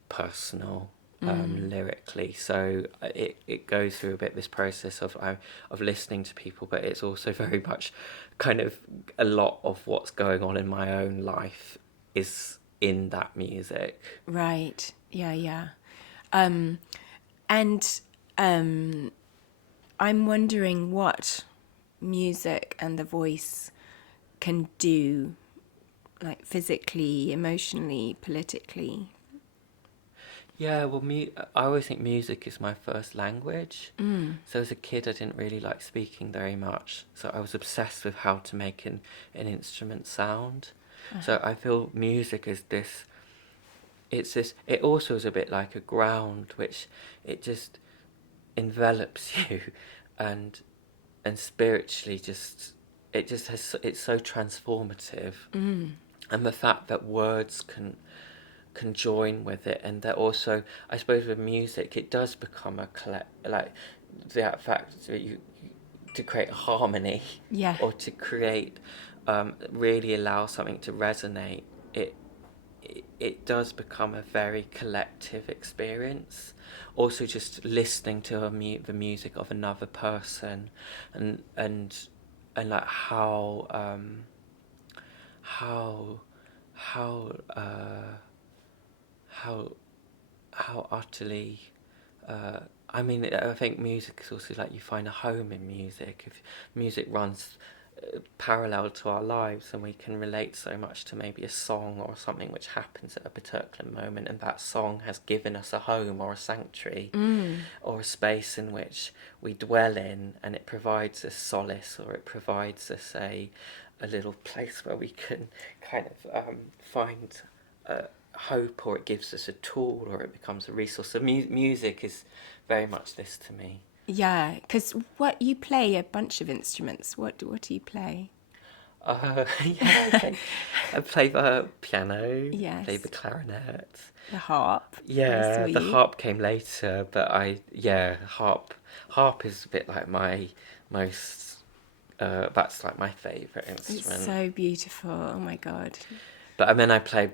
personal, lyrically. So it goes through a bit this process of listening to people, but it's also very much kind of a lot of what's going on in my own life is in that music. Right. Yeah. And I'm wondering what music and the voice can do, like physically, emotionally, politically. Yeah, well, I always think music is my first language. So as a kid, I didn't really like speaking very much. So I was obsessed with how to make an instrument sound. So I feel music is this. It also is a bit like a ground, which it just envelops you, and spiritually it's so transformative. And the fact that words can join with it, and that also, I suppose, with music, it does become a like that fact that you to create harmony, Yeah. or to create really allow something to resonate. it does become a very collective experience. Also, just listening to the music of another person, and like how how how how utterly. I mean, I think music is also like you find a home in music. If music runs parallel to our lives, and we can relate so much to maybe a song or something which happens at a particular moment, and that song has given us a home or a sanctuary or a space in which we dwell in, and it provides us solace, or it provides us a little place where we can kind of find hope, or it gives us a tool, or it becomes a resource. So music is very much this to me. Yeah, because what you play a bunch of instruments. What do you play? Yeah, I play the piano, Yes. play the clarinet. The harp. I Yeah, saw the you. harp came later, but harp is a bit like my most, that's like my favourite instrument. It's so beautiful. Oh my God. But I mean, I play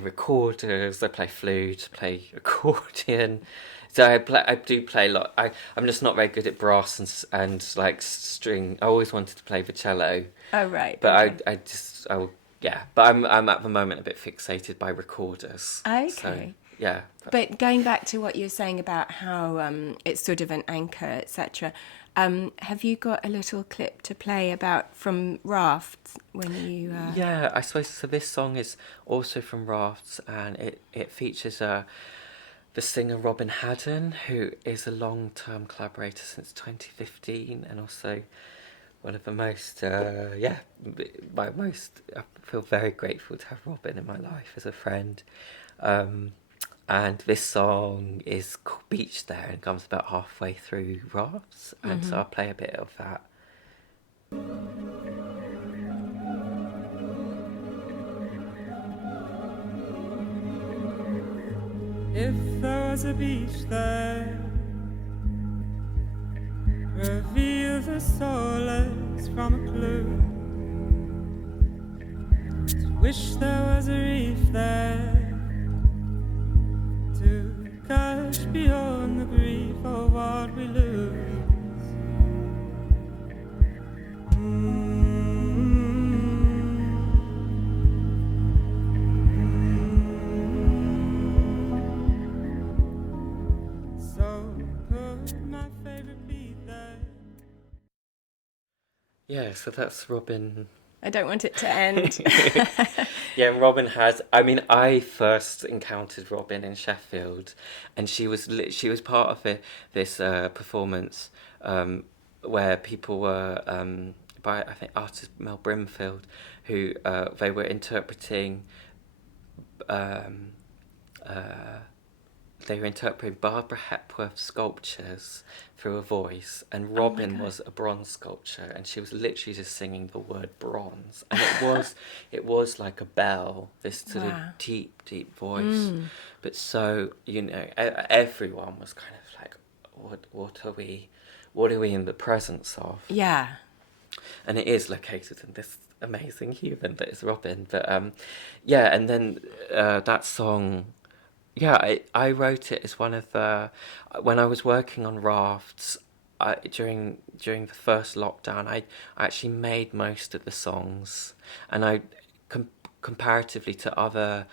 recorders, I play flute, I play accordion. So I do play a lot. I'm just not very good at brass and like string. I always wanted to play the cello, Oh right. but Okay. yeah. But I'm at the moment a bit fixated by recorders. Okay. So, yeah. But going back to what you were saying about how it's sort of an anchor, etc. Have you got a little clip to play about from Rafts when you? Yeah, I suppose so. This song is also from Rafts, and it features the singer Robin Haddon, who is a long-term collaborator since 2015, and also one of the most, I feel very grateful to have Robin in my life as a friend. And this song is called Beach There, and comes about halfway through Rafts, and so I'll play a bit of that. If there was a beach there, reveal the solace from a clue. Wish there was a reef there to gush beyond the grief of what we lose. Yeah, so that's Robin. I don't want it to end. Yeah, and Robin has. I mean, I first encountered Robin in Sheffield, and she was part of this performance where people were by, I think, artist Mel Brimfield, who they were interpreting. Um, they were interpreting Barbara Hepworth's sculptures through a voice, and Robin was a bronze sculpture, and she was literally just singing the word bronze, and it was like a bell, this sort of deep voice. But so, everyone was kind of like, what are we in the presence of? Yeah. And it is located in this amazing human that is Robin. But yeah, and then that song. Yeah, I wrote it as one of the, when I was working on Rafts, during the first lockdown, I actually made most of the songs, and I comparatively to other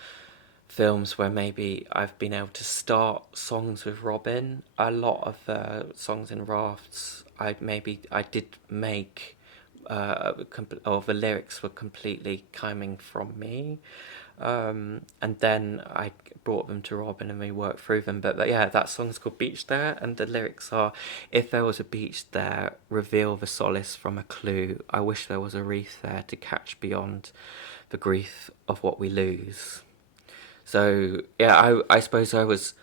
films where maybe I've been able to start songs with Robin, a lot of the songs in Rafts I did make, or the lyrics were completely coming from me. And then I brought them to Robin and we worked through them. But yeah, that song's called Beach There, and the lyrics are, if there was a beach there, reveal the solace from a clue. I wish there was a reef there to catch beyond the grief of what we lose. So yeah, I suppose I was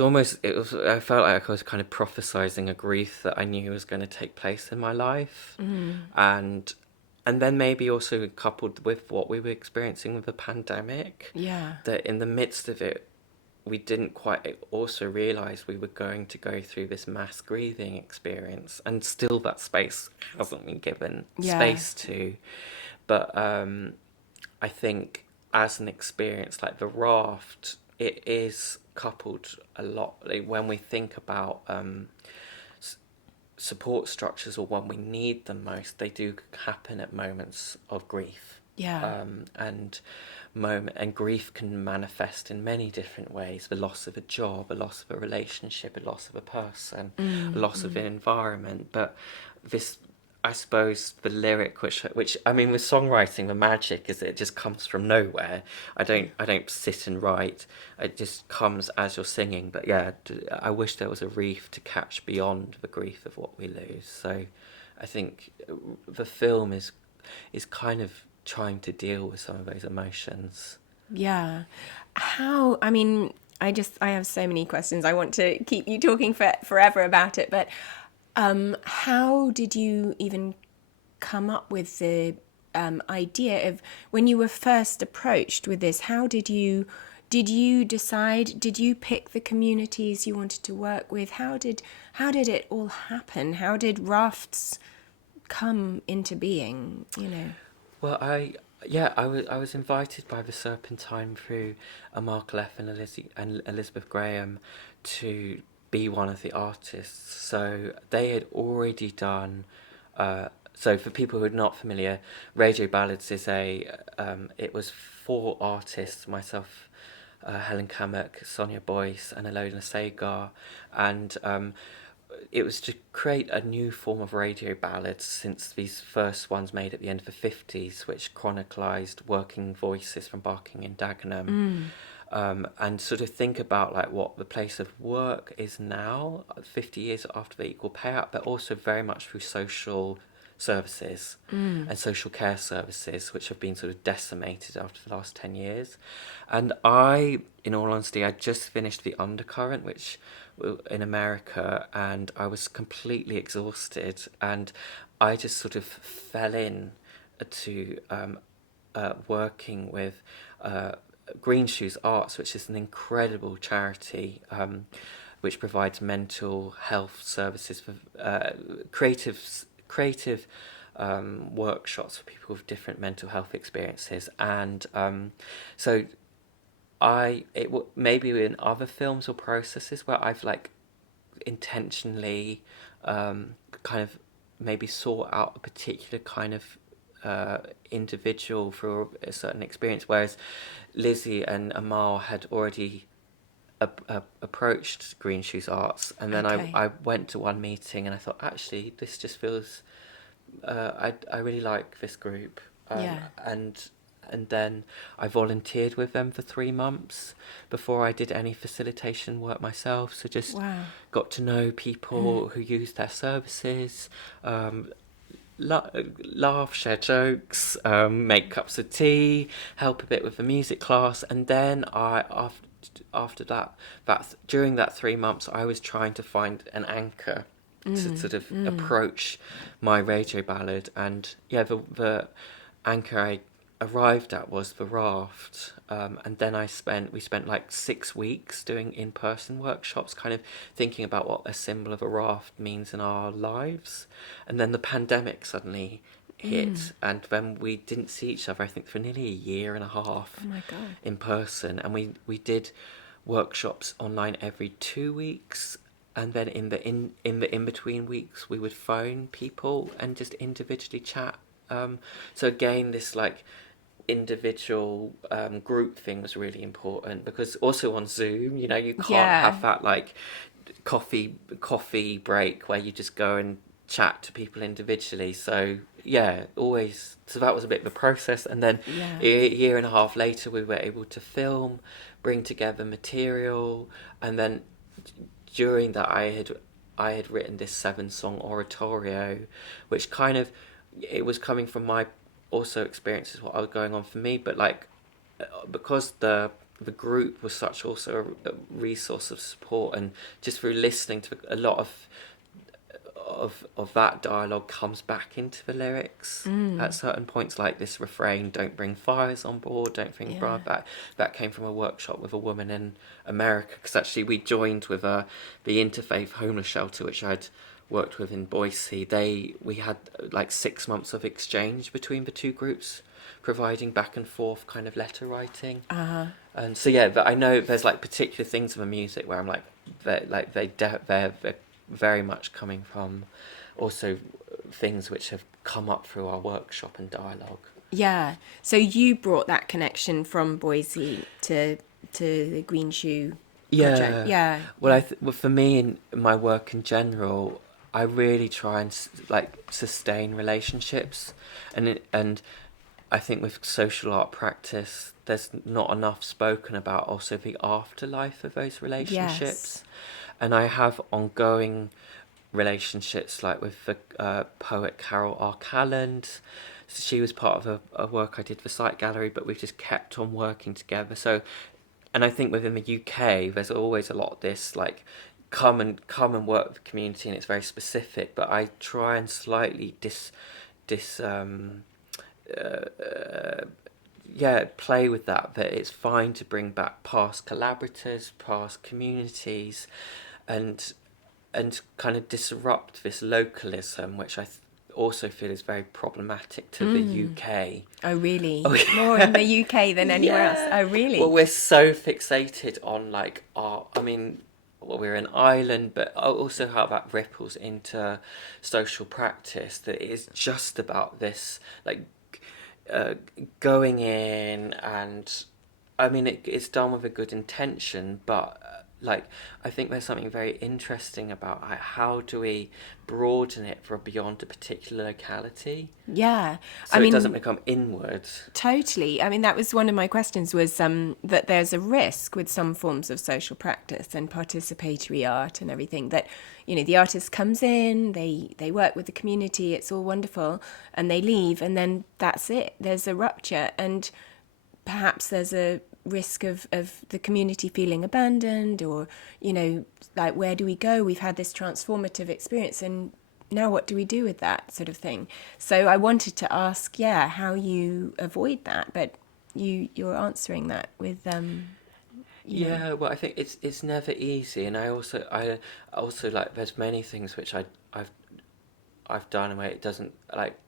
almost, I felt like I was kind of prophesizing a grief that I knew was going to take place in my life. And then maybe also coupled with what we were experiencing with the pandemic. Yeah. That in the midst of it, we didn't quite also realise we were going to go through this mass grieving experience. And still that space hasn't been given space to. But I think as an experience, like the raft, it is coupled a lot, like, when we think about support structures, or when we need them most, they do happen at moments of grief. Yeah. And grief can manifest in many different ways: the loss of a job, a loss of a relationship, a loss of a person, a loss of an environment. But this, I suppose, the lyric, which I mean, with songwriting, the magic is that it just comes from nowhere. I don't sit and write; it just comes as you're singing. But yeah, I wish there was a reef to catch beyond the grief of what we lose. So, I think the film is kind of trying to deal with some of those emotions. Yeah. How, I mean, I have so many questions. I want to keep you talking forever about it, but how did you even come up with the idea of, when you were first approached with this, how did you decide, did you pick the communities you wanted to work with? How did it all happen? How did Rafts come into being, you know? Well, I was invited by the Serpentine through Mark Leff and Elizabeth Graham to be one of the artists. So they had already done. So for people who are not familiar, Radio Ballads is it was 4 artists: myself, Helen Kamek, Sonia Boyce, and Ilona Segar, and it was to create a new form of radio ballads, since these first ones made at the end of the 50s, which chroniclised working voices from Barking in Dagenham, and sort of think about like what the place of work is now, 50 years after the Equal Pay Act, but also very much through social services and social care services, which have been sort of decimated after the last 10 years. And in all honesty, I just finished The Undercurrent, which in America, and I was completely exhausted, and I just sort of fell in to working with Green Shoes Arts, which is an incredible charity which provides mental health services for creative workshops for people with different mental health experiences. And so maybe in other films or processes where I've like intentionally kind of maybe sought out a particular kind of individual for a certain experience, whereas Lizzie and Amal had already approached Green Shoes Arts, and then Okay. I went to one meeting and I thought, actually, this just feels I really like this group. Yeah. And then I volunteered with them for 3 months before I did any facilitation work myself. So just Wow. got to know people who used their services, laugh, share jokes, make cups of tea, help a bit with the music class. And then after that during that 3 months, I was trying to find an anchor to sort of approach my radio ballad. And yeah, the anchor I arrived at was the raft, and then we spent like 6 weeks doing in-person workshops, kind of thinking about what a symbol of a raft means in our lives. And then the pandemic suddenly hit, and then we didn't see each other, I think, for nearly a year and a half. Oh my God. In person, and we did workshops online every 2 weeks, and then in the in-between weeks we would phone people and just individually chat. So again, this like individual group thing was really important, because also on Zoom, you know, you can't have that like coffee break where you just go and chat to people individually. So yeah, always. So that was a bit of a process, and then a year and a half later we were able to film, bring together material, and then during that I had written this 7-song oratorio, which kind of, it was coming from my also experiences, what was going on for me, but like because the group was such also a resource of support, and just through listening to a lot of that dialogue comes back into the lyrics at certain points, like this refrain, "Don't bring fires on board, don't bring back." That came from a workshop with a woman in America, because actually we joined with the Interfaith Homeless Shelter, which I'd worked with in Boise, we had like 6 months of exchange between the two groups, providing back and forth kind of letter writing. And so yeah, but I know there's like particular things in the music where I'm like they're very much coming from also things which have come up through our workshop and dialogue. Yeah. So you brought that connection from Boise to the Green Shoe project. Yeah. Well, well, for me in my work in general, I really try and sustain relationships, and I think with social art practice, there's not enough spoken about also the afterlife of those relationships. Yes. And I have ongoing relationships like with the poet Carol R. Calland. She was part of a work I did for Site Gallery, but we've just kept on working together. So, and I think within the UK, there's always a lot of this like come and work with the community, and it's very specific. But I try and slightly play with that it's fine to bring back past collaborators, past communities, and kind of disrupt this localism, which I also feel is very problematic to the UK. Oh, really? Oh, yeah. More in the UK than anywhere else? Oh, really? Well, we're so fixated on like we're an island, but also how that ripples into social practice, that it is just about this like going in, and I mean it's done with a good intention, but like I think there's something very interesting about how do we broaden it for beyond a particular locality, Yeah. so it doesn't become inward. Totally. I mean, that was one of my questions, was that there's a risk with some forms of social practice and participatory art and everything, that, you know, the artist comes in, they work with the community, it's all wonderful, and they leave, and then that's it. There's a rupture, and perhaps there's a risk of the community feeling abandoned, or, you know, like, where do we go? We've had this transformative experience, and now what do we do with that, sort of thing? So I wanted to ask, how you avoid that, but you're answering that with Well, I think it's never easy, and I also like there's many things which I've done where it doesn't, like,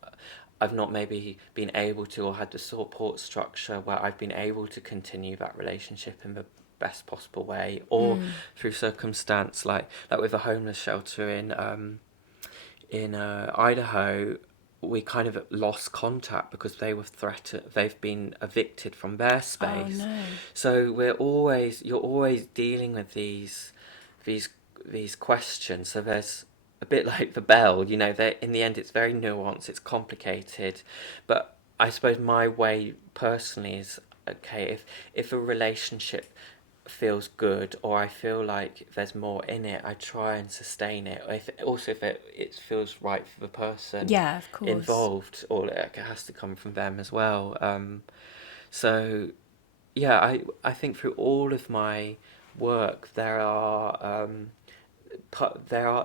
I've not maybe been able to, or had the support structure where I've been able to continue that relationship in the best possible way, or through circumstance like with a homeless shelter in Idaho, we kind of lost contact because they were threatened. They've been evicted from their space. Oh, no. So you're always dealing with these questions. So there's a bit like the bell, you know, in the end it's very nuanced, it's complicated, but I suppose my way personally is, okay, if a relationship feels good, or I feel like there's more in it, I try and sustain it. If it feels right for the person of course. involved, or it has to come from them as well. So I think through all of my work there are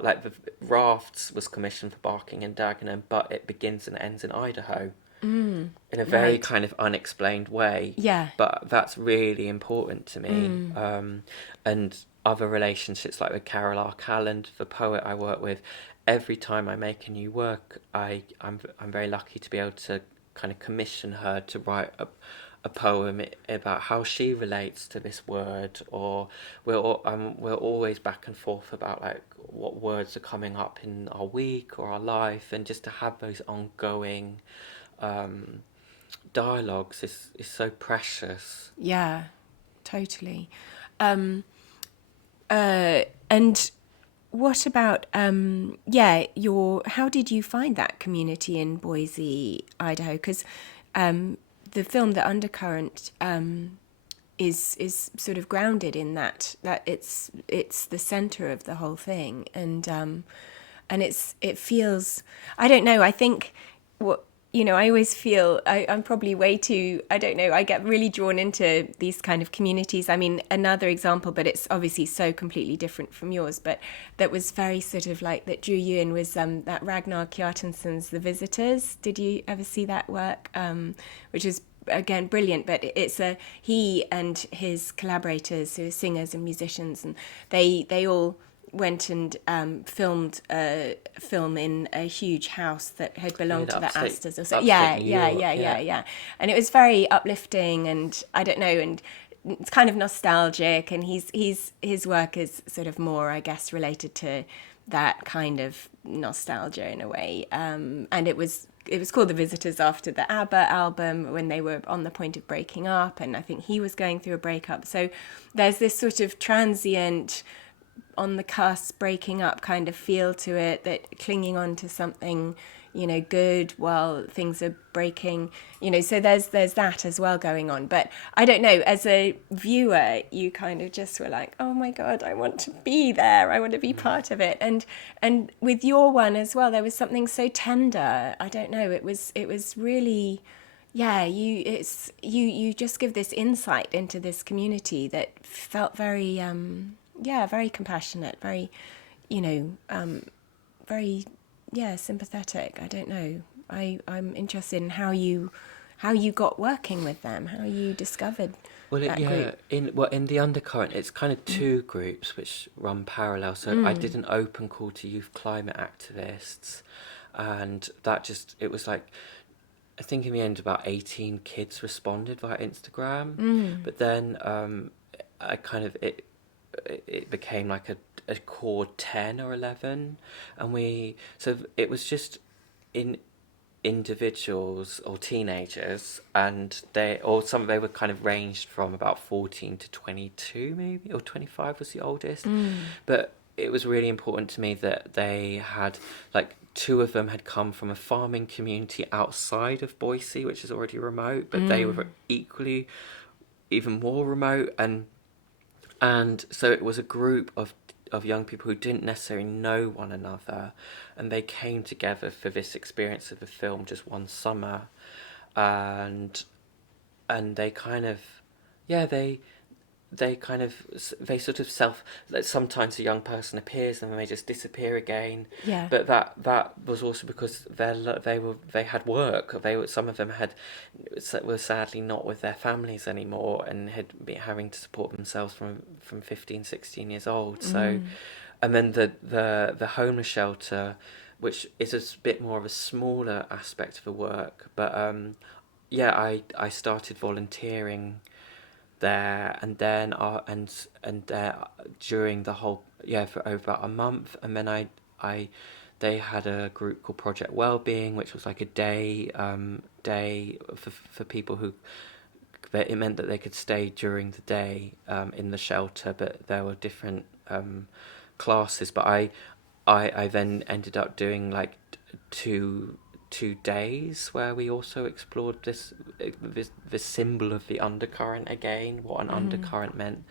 like the Rafts was commissioned for Barking and Dagenham, but it begins and ends in Idaho in a very kind of unexplained way. Yeah. But that's really important to me. And other relationships like with Carol R. Calland, the poet I work with, every time I make a new work, I'm very lucky to be able to kind of commission her to write a poem about how she relates to this word, or we're always back and forth about like what words are coming up in our week or our life, and just to have those ongoing dialogues is so precious. Yeah, totally. And what about how did you find that community in Boise, Idaho? Because the film The Undercurrent is sort of grounded in that it's the center of the whole thing, and it feels, I don't know, I think I always feel I'm probably way too, I don't know, I get really drawn into these kind of communities. I mean, another example, but it's obviously so completely different from yours, but that was very sort of like, that drew you in, was that Ragnar Kjartansson's The Visitors. Did you ever see that work? Which is, again, brilliant, but it's he and his collaborators, who are singers and musicians, and they all went and filmed a film in a huge house that had belonged to the Astors or so. Yeah. And it was very uplifting, and I don't know, and it's kind of nostalgic, and his work is sort of more, I guess, related to that kind of nostalgia in a way. And it was called The Visitors after the ABBA album, when they were on the point of breaking up, and I think he was going through a breakup. So there's this sort of transient, on the cusp, breaking up kind of feel to it, that clinging on to something, you know, good while things are breaking, you know, so there's that as well going on. But I don't know, as a viewer, you kind of just were like, oh my God, I want to be there, I want to be part of it. And with your one as well, there was something so tender. I don't know, it was really, yeah, you just give this insight into this community that felt very very compassionate, very, you know, very, sympathetic. I don't know. I'm interested in how you got working with them, how you discovered that group. In the undercurrent, it's kind of two groups which run parallel. So I did an open call to youth climate activists, and it was like, I think in the end about 18 kids responded via Instagram, but then it became like a core 10 or 11, and so it was just in individuals or teenagers, and they were kind of ranged from about 14 to 22 maybe, or 25 was the oldest. But it was really important to me that they had, like, two of them had come from a farming community outside of Boise, which is already remote, but they were equally even more remote, and so it was a group of young people who didn't necessarily know one another, and they came together for this experience of the film just one summer, and they kind of, they sort of sometimes a young person appears and then they just disappear again. Yeah. But that was also because they had work. Some of them were sadly not with their families anymore, and had been having to support themselves from 15, 16 years old. So, and then the homeless shelter, which is a bit more of a smaller aspect of the work, but I started volunteering there, and then during the whole for over about a month, and then they had a group called Project Wellbeing, which was like a day for people who, it meant that they could stay during the day in the shelter, but there were different classes. But I then ended up doing like two days where we also explored this symbol of the undercurrent again, what an undercurrent meant,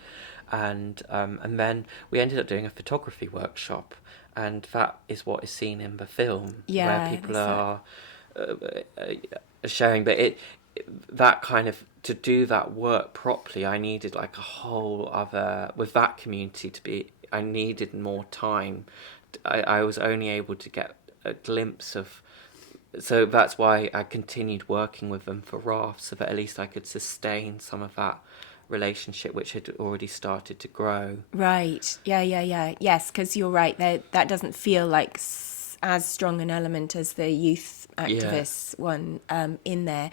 and then we ended up doing a photography workshop, and that is what is seen in the film, where people are sharing. But that kind of, to do that work properly, I needed like a whole other, with that community I needed more time. I was only able to get a glimpse of. So that's why I continued working with them for Raft, so that at least I could sustain some of that relationship which had already started to grow. Right. Yeah. Yes, because you're right. That doesn't feel like as strong an element as the youth activists one in there.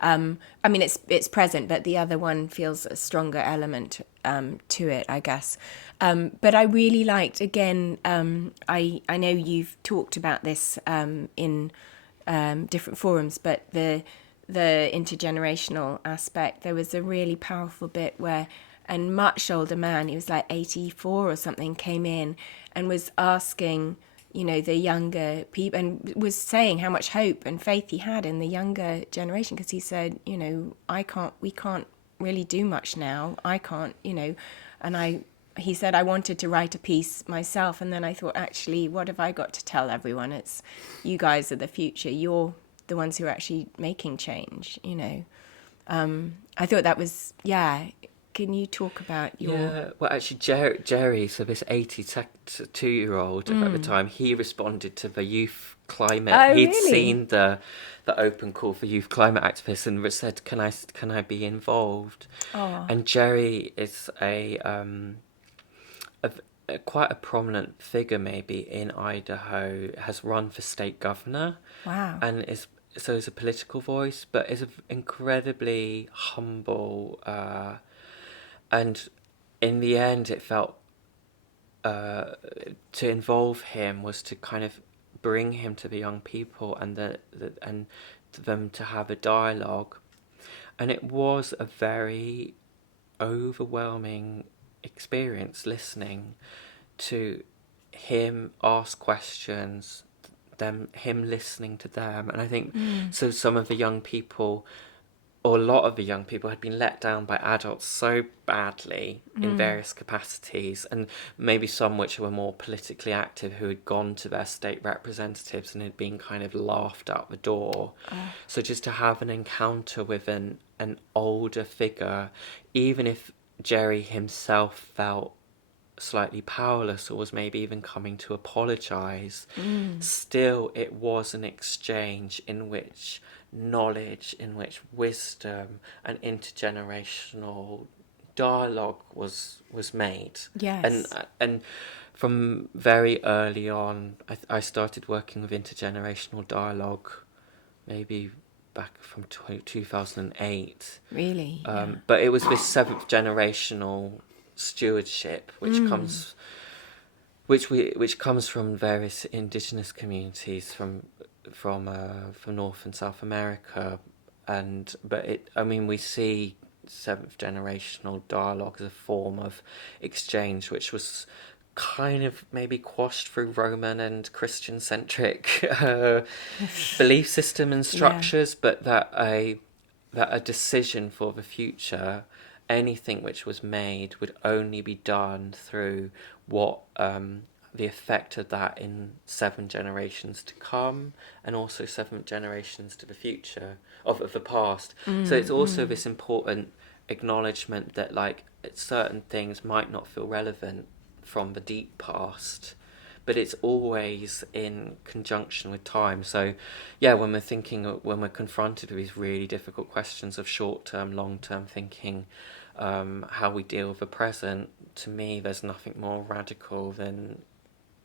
I mean, it's present, but the other one feels a stronger element to it, I guess. But I really liked, again, I know you've talked about this in different forums, but the intergenerational aspect, there was a really powerful bit where a much older man, he was like 84 or something, came in and was asking, you know, the younger people, and was saying how much hope and faith he had in the younger generation, because he said, you know, we can't really do much now, I can't, you know, and he said, I wanted to write a piece myself, and then I thought, actually, what have I got to tell everyone? It's, you guys are the future. You're the ones who are actually making change, you know. I thought that was, Can you talk about your... Yeah, well, actually, Jerry, so this 82-year-old at the time, he responded to the youth climate. Oh, He'd really? seen the open call for youth climate activists and said, can I be involved? Oh. And Jerry is quite a prominent figure maybe in Idaho, has run for state governor. Wow. And is a political voice, but is incredibly humble, and in the end it felt to involve him was to kind of bring him to the young people and and them to have a dialogue, and it was a very overwhelming experience listening to him ask questions, him listening to them. And I think so some of the young people, or a lot of the young people, had been let down by adults so badly in various capacities, and maybe some which were more politically active, who had gone to their state representatives and had been kind of laughed out the door. So just to have an encounter with an older figure, even if Jerry himself felt slightly powerless or was maybe even coming to apologise, still it was an exchange in which knowledge, in which wisdom and intergenerational dialogue was made. Yes. And from very early on, I started working with intergenerational dialogue maybe back from 2008. Really? But it was this seventh generational stewardship which comes from various indigenous communities from North and South America, we see seventh generational dialogue as a form of exchange which was kind of maybe quashed through Roman and Christian centric belief system and structures, but that a decision for the future, anything which was made, would only be done through what the effect of that in 7 generations to come, and also 7 generations to the future of the past. So it's also this important acknowledgement that like certain things might not feel relevant from the deep past, but it's always in conjunction with time. So yeah, when we're confronted with these really difficult questions of short-term, long-term thinking, how we deal with the present, to me there's nothing more radical than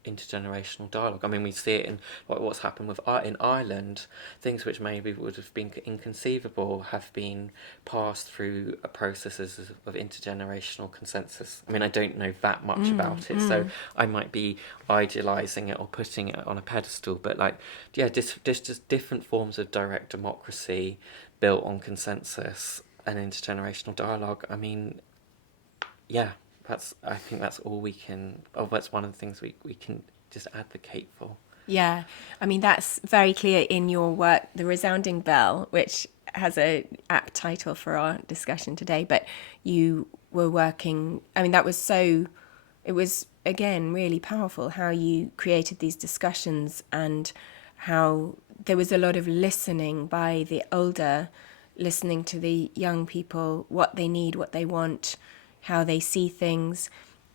intergenerational dialogue. I mean, we see it in what's happened with in Ireland. Things which maybe would have been inconceivable have been passed through processes of intergenerational consensus. I mean, I don't know that much about it, so I might be idealising it or putting it on a pedestal, but like, yeah, just different forms of direct democracy built on consensus and intergenerational dialogue. I mean, yeah, I think that's all we can, that's one of the things we can just advocate for. Yeah, I mean, that's very clear in your work, The Resounding Bell, which has a apt title for our discussion today, but you were working, I mean, it was, again, really powerful how you created these discussions and how there was a lot of listening by the older, listening to the young people, what they need, what they want, how they see things,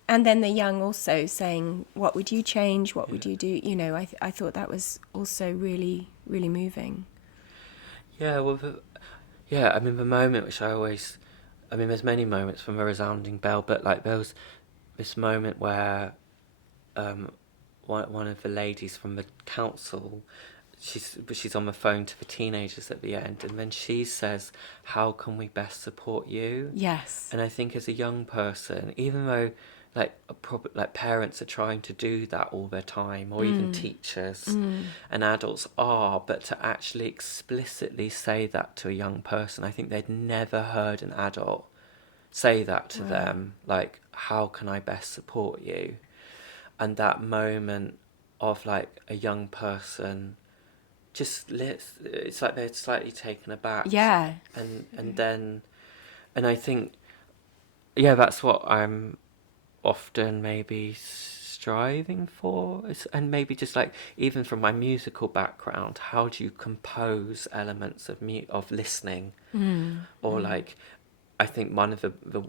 and then the young also saying, what would you change, what would you do? You know, I thought that was also really, really moving. Yeah, well, I mean, the moment which there's many moments from A Resounding Bell, but like there was this moment where one of the ladies from the council, she's on the phone to the teenagers at the end, and then she says, how can we best support you? Yes. And I think as a young person, even though like parents are trying to do that all their time, or even teachers and adults are, but to actually explicitly say that to a young person, I think they'd never heard an adult say that to them, like, how can I best support you? And that moment of like a young person it's like they're slightly taken aback. Yeah. And I think, yeah, that's what I'm often maybe striving for, and maybe just like, even from my musical background, how do you compose elements of listening? Or like, I think one of the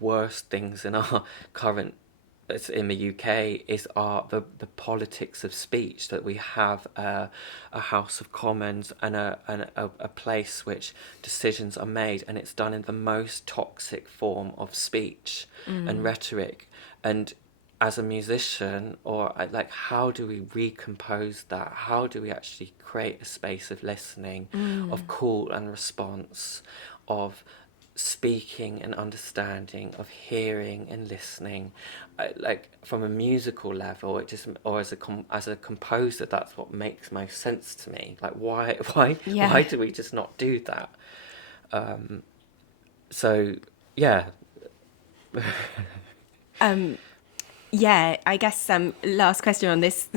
worst things in our current, in the UK, is the politics of speech, that we have a House of Commons and a place which decisions are made, and it's done in the most toxic form of speech and rhetoric. And as a musician, or like, how do we recompose that? How do we actually create a space of listening, of call and response, of speaking and understanding, of hearing and listening? Like, from a musical level, it just, or as a composer, that's what makes most sense to me. Like, why do we just not do that? So yeah. Yeah, I guess last question on this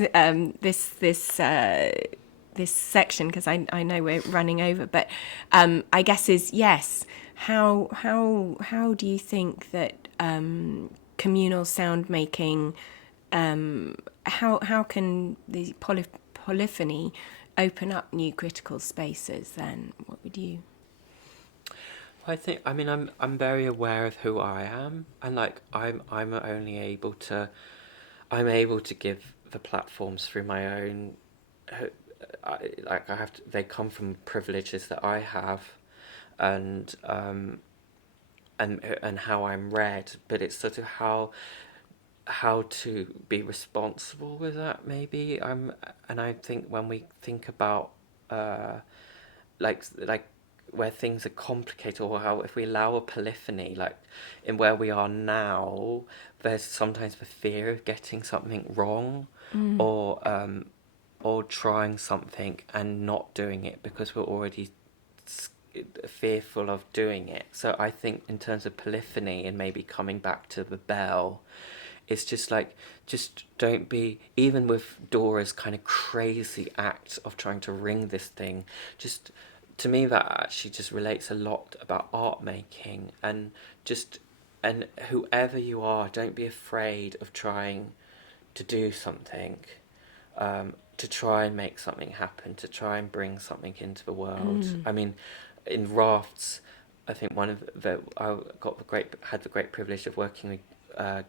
this section, because I know we're running over, but I guess is, yes, how do you think that communal sound making, how can the polyphony open up new critical spaces then? What would you? I mean, I'm very aware of who I am, and like, I'm only able to, I'm able to give the platforms through my own, I have to, they come from privileges that I have, and how I'm read, but it's sort of how to be responsible with that, maybe. And I think when we think about like where things are complicated, or how, if we allow a polyphony, like in where we are now, there's sometimes the fear of getting something wrong, or trying something and not doing it because we're already fearful of doing it. So I think in terms of polyphony, and maybe coming back to the bell, it's just like, just don't be, even with Dora's kind of crazy act of trying to ring this thing, just, to me that actually just relates a lot about art making, and just, and whoever you are, don't be afraid of trying to do something, to try and make something happen, to try and bring something into the world. I mean, in Rafts, I think one of the, had the great privilege of working with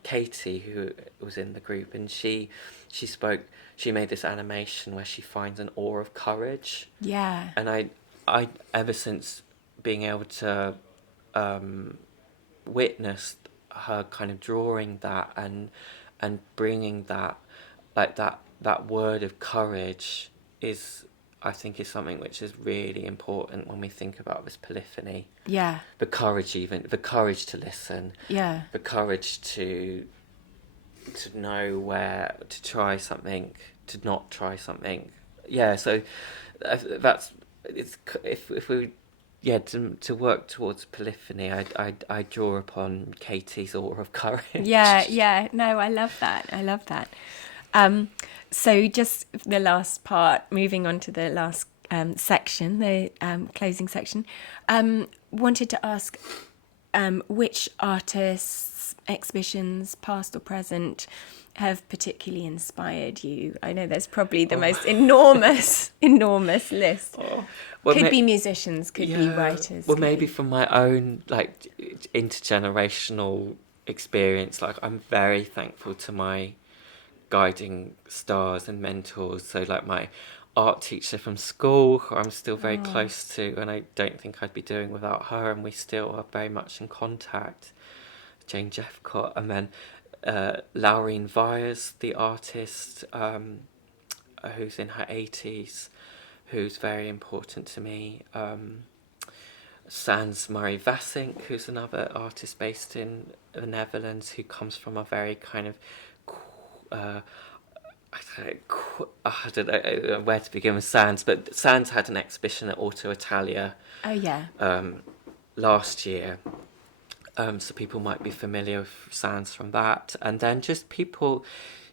Katie, who was in the group, and she made this animation where she finds an oar of courage. Yeah. And I ever since being able to witness her kind of drawing that, and bringing that, like that word of courage is, I think, is something which is really important when we think about this polyphony. Yeah. The courage to listen. Yeah. The courage to know where to try something, to not try something. Yeah, so that's, it's, if we, yeah, to work towards polyphony, I draw upon Katie's aura of courage. Yeah. No, I love that. So just the last part, moving on to the last section, the closing section, wanted to ask which artists, exhibitions, past or present, have particularly inspired you? I know there's probably the most enormous list. Well, could be musicians, could be writers. Well, maybe from my own, like, intergenerational experience, like, I'm very thankful to my guiding stars and mentors. So, like, my art teacher from school, who I'm still very close to, and I don't think I'd be doing without her, and we still are very much in contact, Jane Jeffcott. And then Laureen Vyers, the artist, who's in her 80s, who's very important to me. Sans Murray Vassink, who's another artist based in the Netherlands, who comes from a very kind of I don't know where to begin with Sans, but Sans had an exhibition at Auto Italia last year, so people might be familiar with Sans from that. And then just people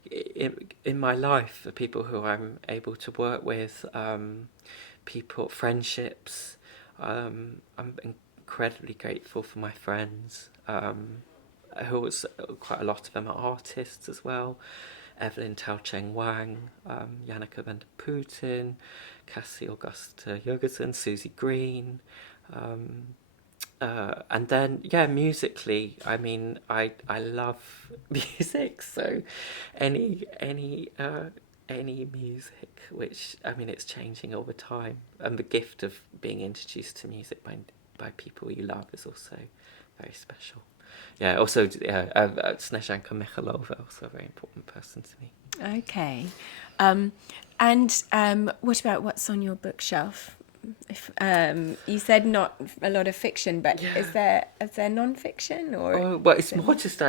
in my life, the people who I'm able to work with, friendships. I'm incredibly grateful for my friends, who was, quite a lot of them are artists as well. Evelyn Tao Cheng Wang, Janneke van der Putin, Cassie Augusta Jurgensen, Susie Green, and then musically, I mean, I love music, so any music, which, I mean, it's changing all the time, and the gift of being introduced to music by people you love is also very special. Yeah, also, Snežanka Michalova, also a very important person to me. Okay. What about what's on your bookshelf? If you said not a lot of fiction, but Yeah. is there non-fiction or? Oh, well, it's is it more just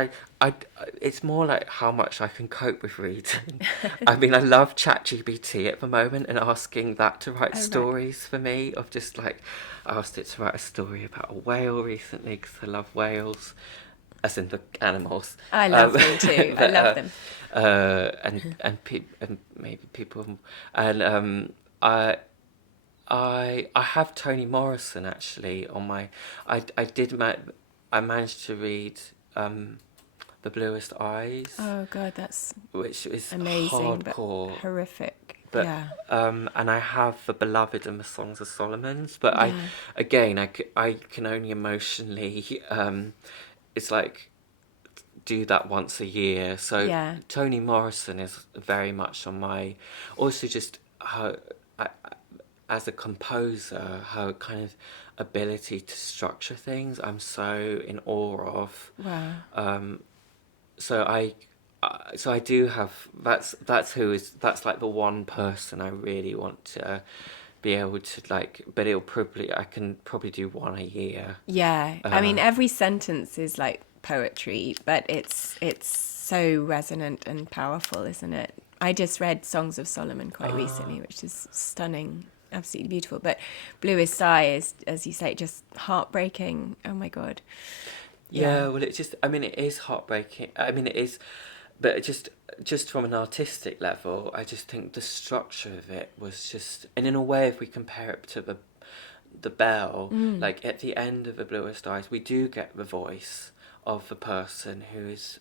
it's more like how much I can cope with reading. I mean, I love ChatGPT at the moment and asking that to write Oh, right. stories for me. Of just like, I asked it to write a story about a whale recently because I love whales, as in the animals. I love them too. I love them. And maybe people, and I have Toni Morrison actually on my. I managed to read The Bluest Eyes, Oh God, that's which is amazing, hardcore. but horrific. But Yeah. and I have The Beloved and the Songs of Solomon's, but Yeah. I can only emotionally it's like do that once a year. So Yeah. Toni Morrison is very much on my. Also, just her as a composer, her kind of ability to structure things, I'm so in awe of. Wow. So I do have that's that's like the one person I really want to be able to like, but I can probably do one a year. Yeah. I mean, every sentence is like poetry, but it's so resonant and powerful, isn't it? I just read Songs of Solomon quite recently, which is stunning, absolutely beautiful. But Bluest Eye is, as you say, just heartbreaking. Oh my God. Yeah, well, it's just, I mean, it is heartbreaking. I mean, it is, but just from an artistic level, I just think the structure of it was just, and in a way, if we compare it to the bell, like at the end of The Bluest Eyes, we do get the voice of the person who is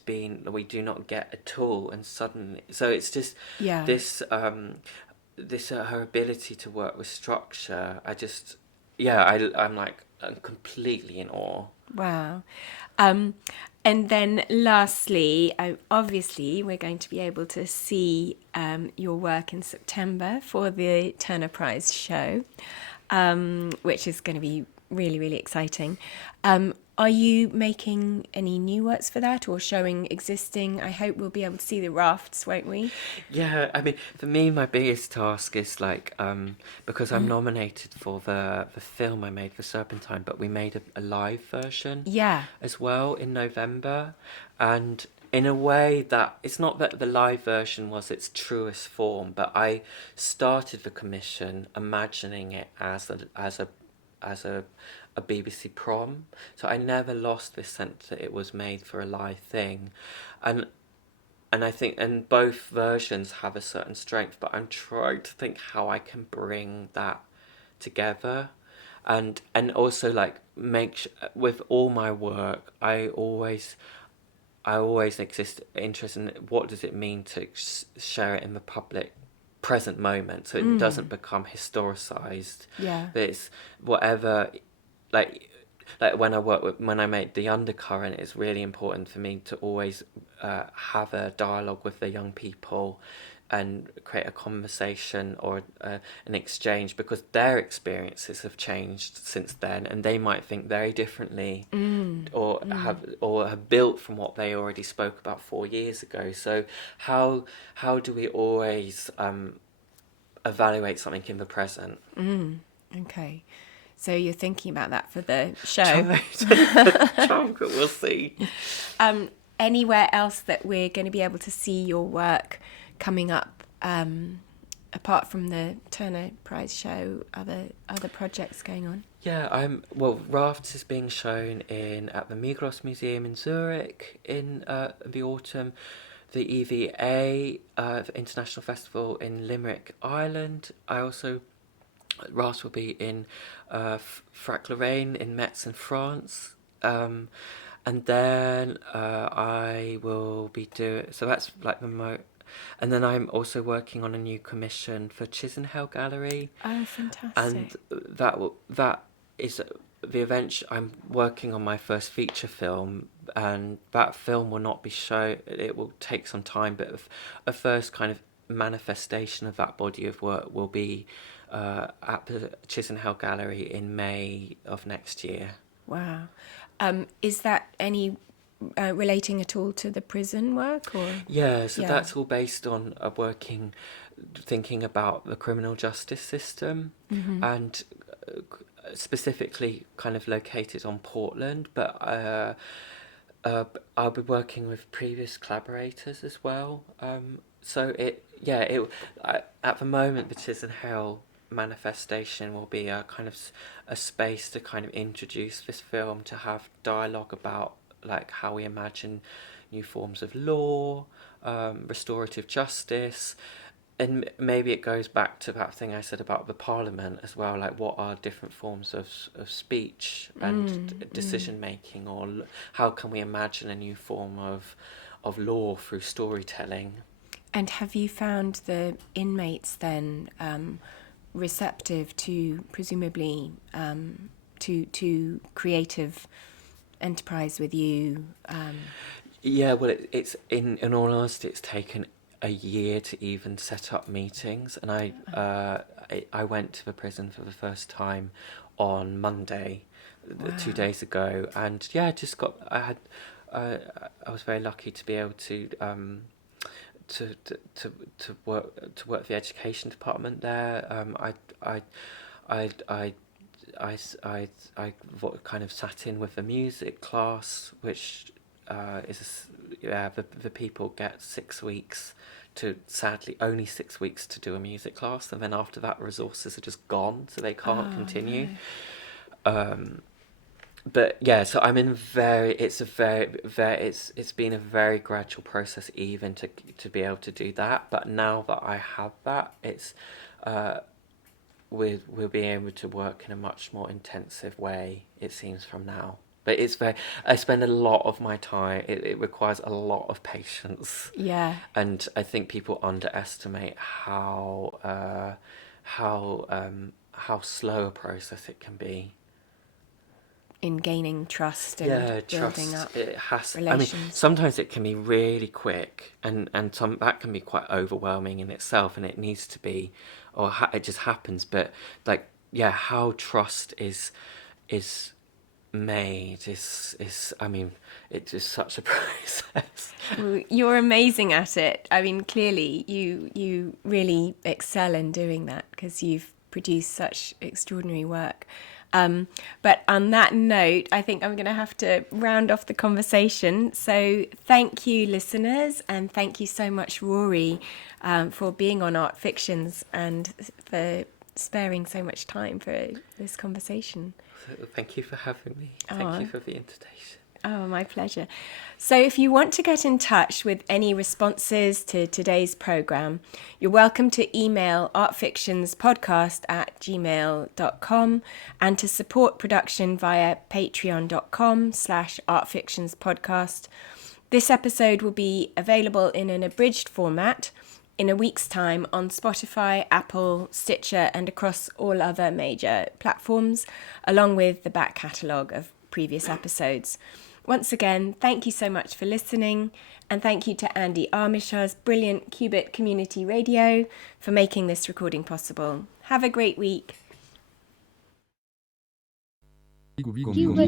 being, we do not get at all, and suddenly, so it's just Yeah. this her ability to work with structure. I just, yeah, I'm completely in awe. Wow. And then lastly, obviously, we're going to be able to see your work in September for the Turner Prize show, which is going to be really, really exciting. Are you making any new works for that or showing existing? I hope we'll be able to see the rafts, won't we? Yeah, I mean, for me, my biggest task is like, because I'm nominated for the film I made for Serpentine, but we made a live version Yeah. as well in November. And in a way that, it's not that the live version was its truest form, but I started the commission imagining it as a BBC prom. So I never lost this sense that it was made for a live thing. And I think, and both versions have a certain strength, but I'm trying to think how I can bring that together, and also like with all my work, I always interest in what does it mean to share it in the public present moment, so it doesn't become historicized. Yeah. But it's whatever, like when I made The Undercurrent, it's really important for me to always have a dialogue with the young people and create a conversation or an exchange, because their experiences have changed since then, and they might think very differently or have built from what they already spoke about 4 years ago. So how do we always evaluate something in the present? Okay. So you're thinking about that for the show. We'll see. Anywhere else that we're going to be able to see your work coming up, apart from the Turner Prize show, other projects going on? Yeah, Rafts is being shown at the Migros Museum in Zurich in the autumn. The EVA, the International Festival in Limerick, Ireland. Rafts will be in Frac-Lorraine in Metz in France. And then I will be so that's like and then I'm also working on a new commission for Chisenhell Gallery. Oh, fantastic. And that is the event. I'm working on my first feature film, and that film will not be shown. It will take some time, but a first kind of manifestation of that body of work will be at the Chisenhell Gallery in May of next year. Wow. Is that any relating at all to the prison work, or? Yeah, so that's all based on thinking about the criminal justice system, and specifically kind of located on Portland, but I'll be working with previous collaborators as well. So at the moment, the Citizen Hell manifestation will be a kind of a space to kind of introduce this film, to have dialogue about like how we imagine new forms of law, restorative justice, and maybe it goes back to that thing I said about the Parliament as well, like what are different forms of speech and decision making, or how can we imagine a new form of law through storytelling. And have you found the inmates then receptive to, presumably, to creative enterprise with you? Yeah, well, it's in all honesty, it's taken a year to even set up meetings, and I went to the prison for the first time on Monday, 2 days ago, and yeah, I was very lucky to be able to work the education department there. I kind of sat in with the music class, which the people get 6 weeks to, sadly, only 6 weeks to do a music class, and then after that resources are just gone, so they can't continue. No. But yeah, so I'm in it's been a very gradual process even to be able to do that. But now that I have that, it's we'll be able to work in a much more intensive way, it seems, from now. But I spend a lot of my time, it requires a lot of patience. Yeah. And I think people underestimate how slow a process it can be. In gaining trust and building up relations. I mean, sometimes it can be really quick, and that can be quite overwhelming in itself, and it needs to be, or it just happens. But like, yeah, how trust is made is I mean, it's just such a process. Well, you're amazing at it. I mean, clearly you really excel in doing that, because you've produced such extraordinary work. But on that note, I think I'm going to have to round off the conversation. So thank you, listeners, and thank you so much, Rory, for being on Art Fictions and for sparing so much time for this conversation. So thank you for having me. Thank you for the invitation. Oh, my pleasure. So if you want to get in touch with any responses to today's programme, you're welcome to email artfictionspodcast@gmail.com and to support production via patreon.com/artfictionspodcast. This episode will be available in an abridged format in a week's time on Spotify, Apple, Stitcher, and across all other major platforms, along with the back catalogue of previous episodes. Once again, thank you so much for listening, and thank you to Andy Armishaw's brilliant Cubitt Community Radio for making this recording possible. Have a great week. Cubitt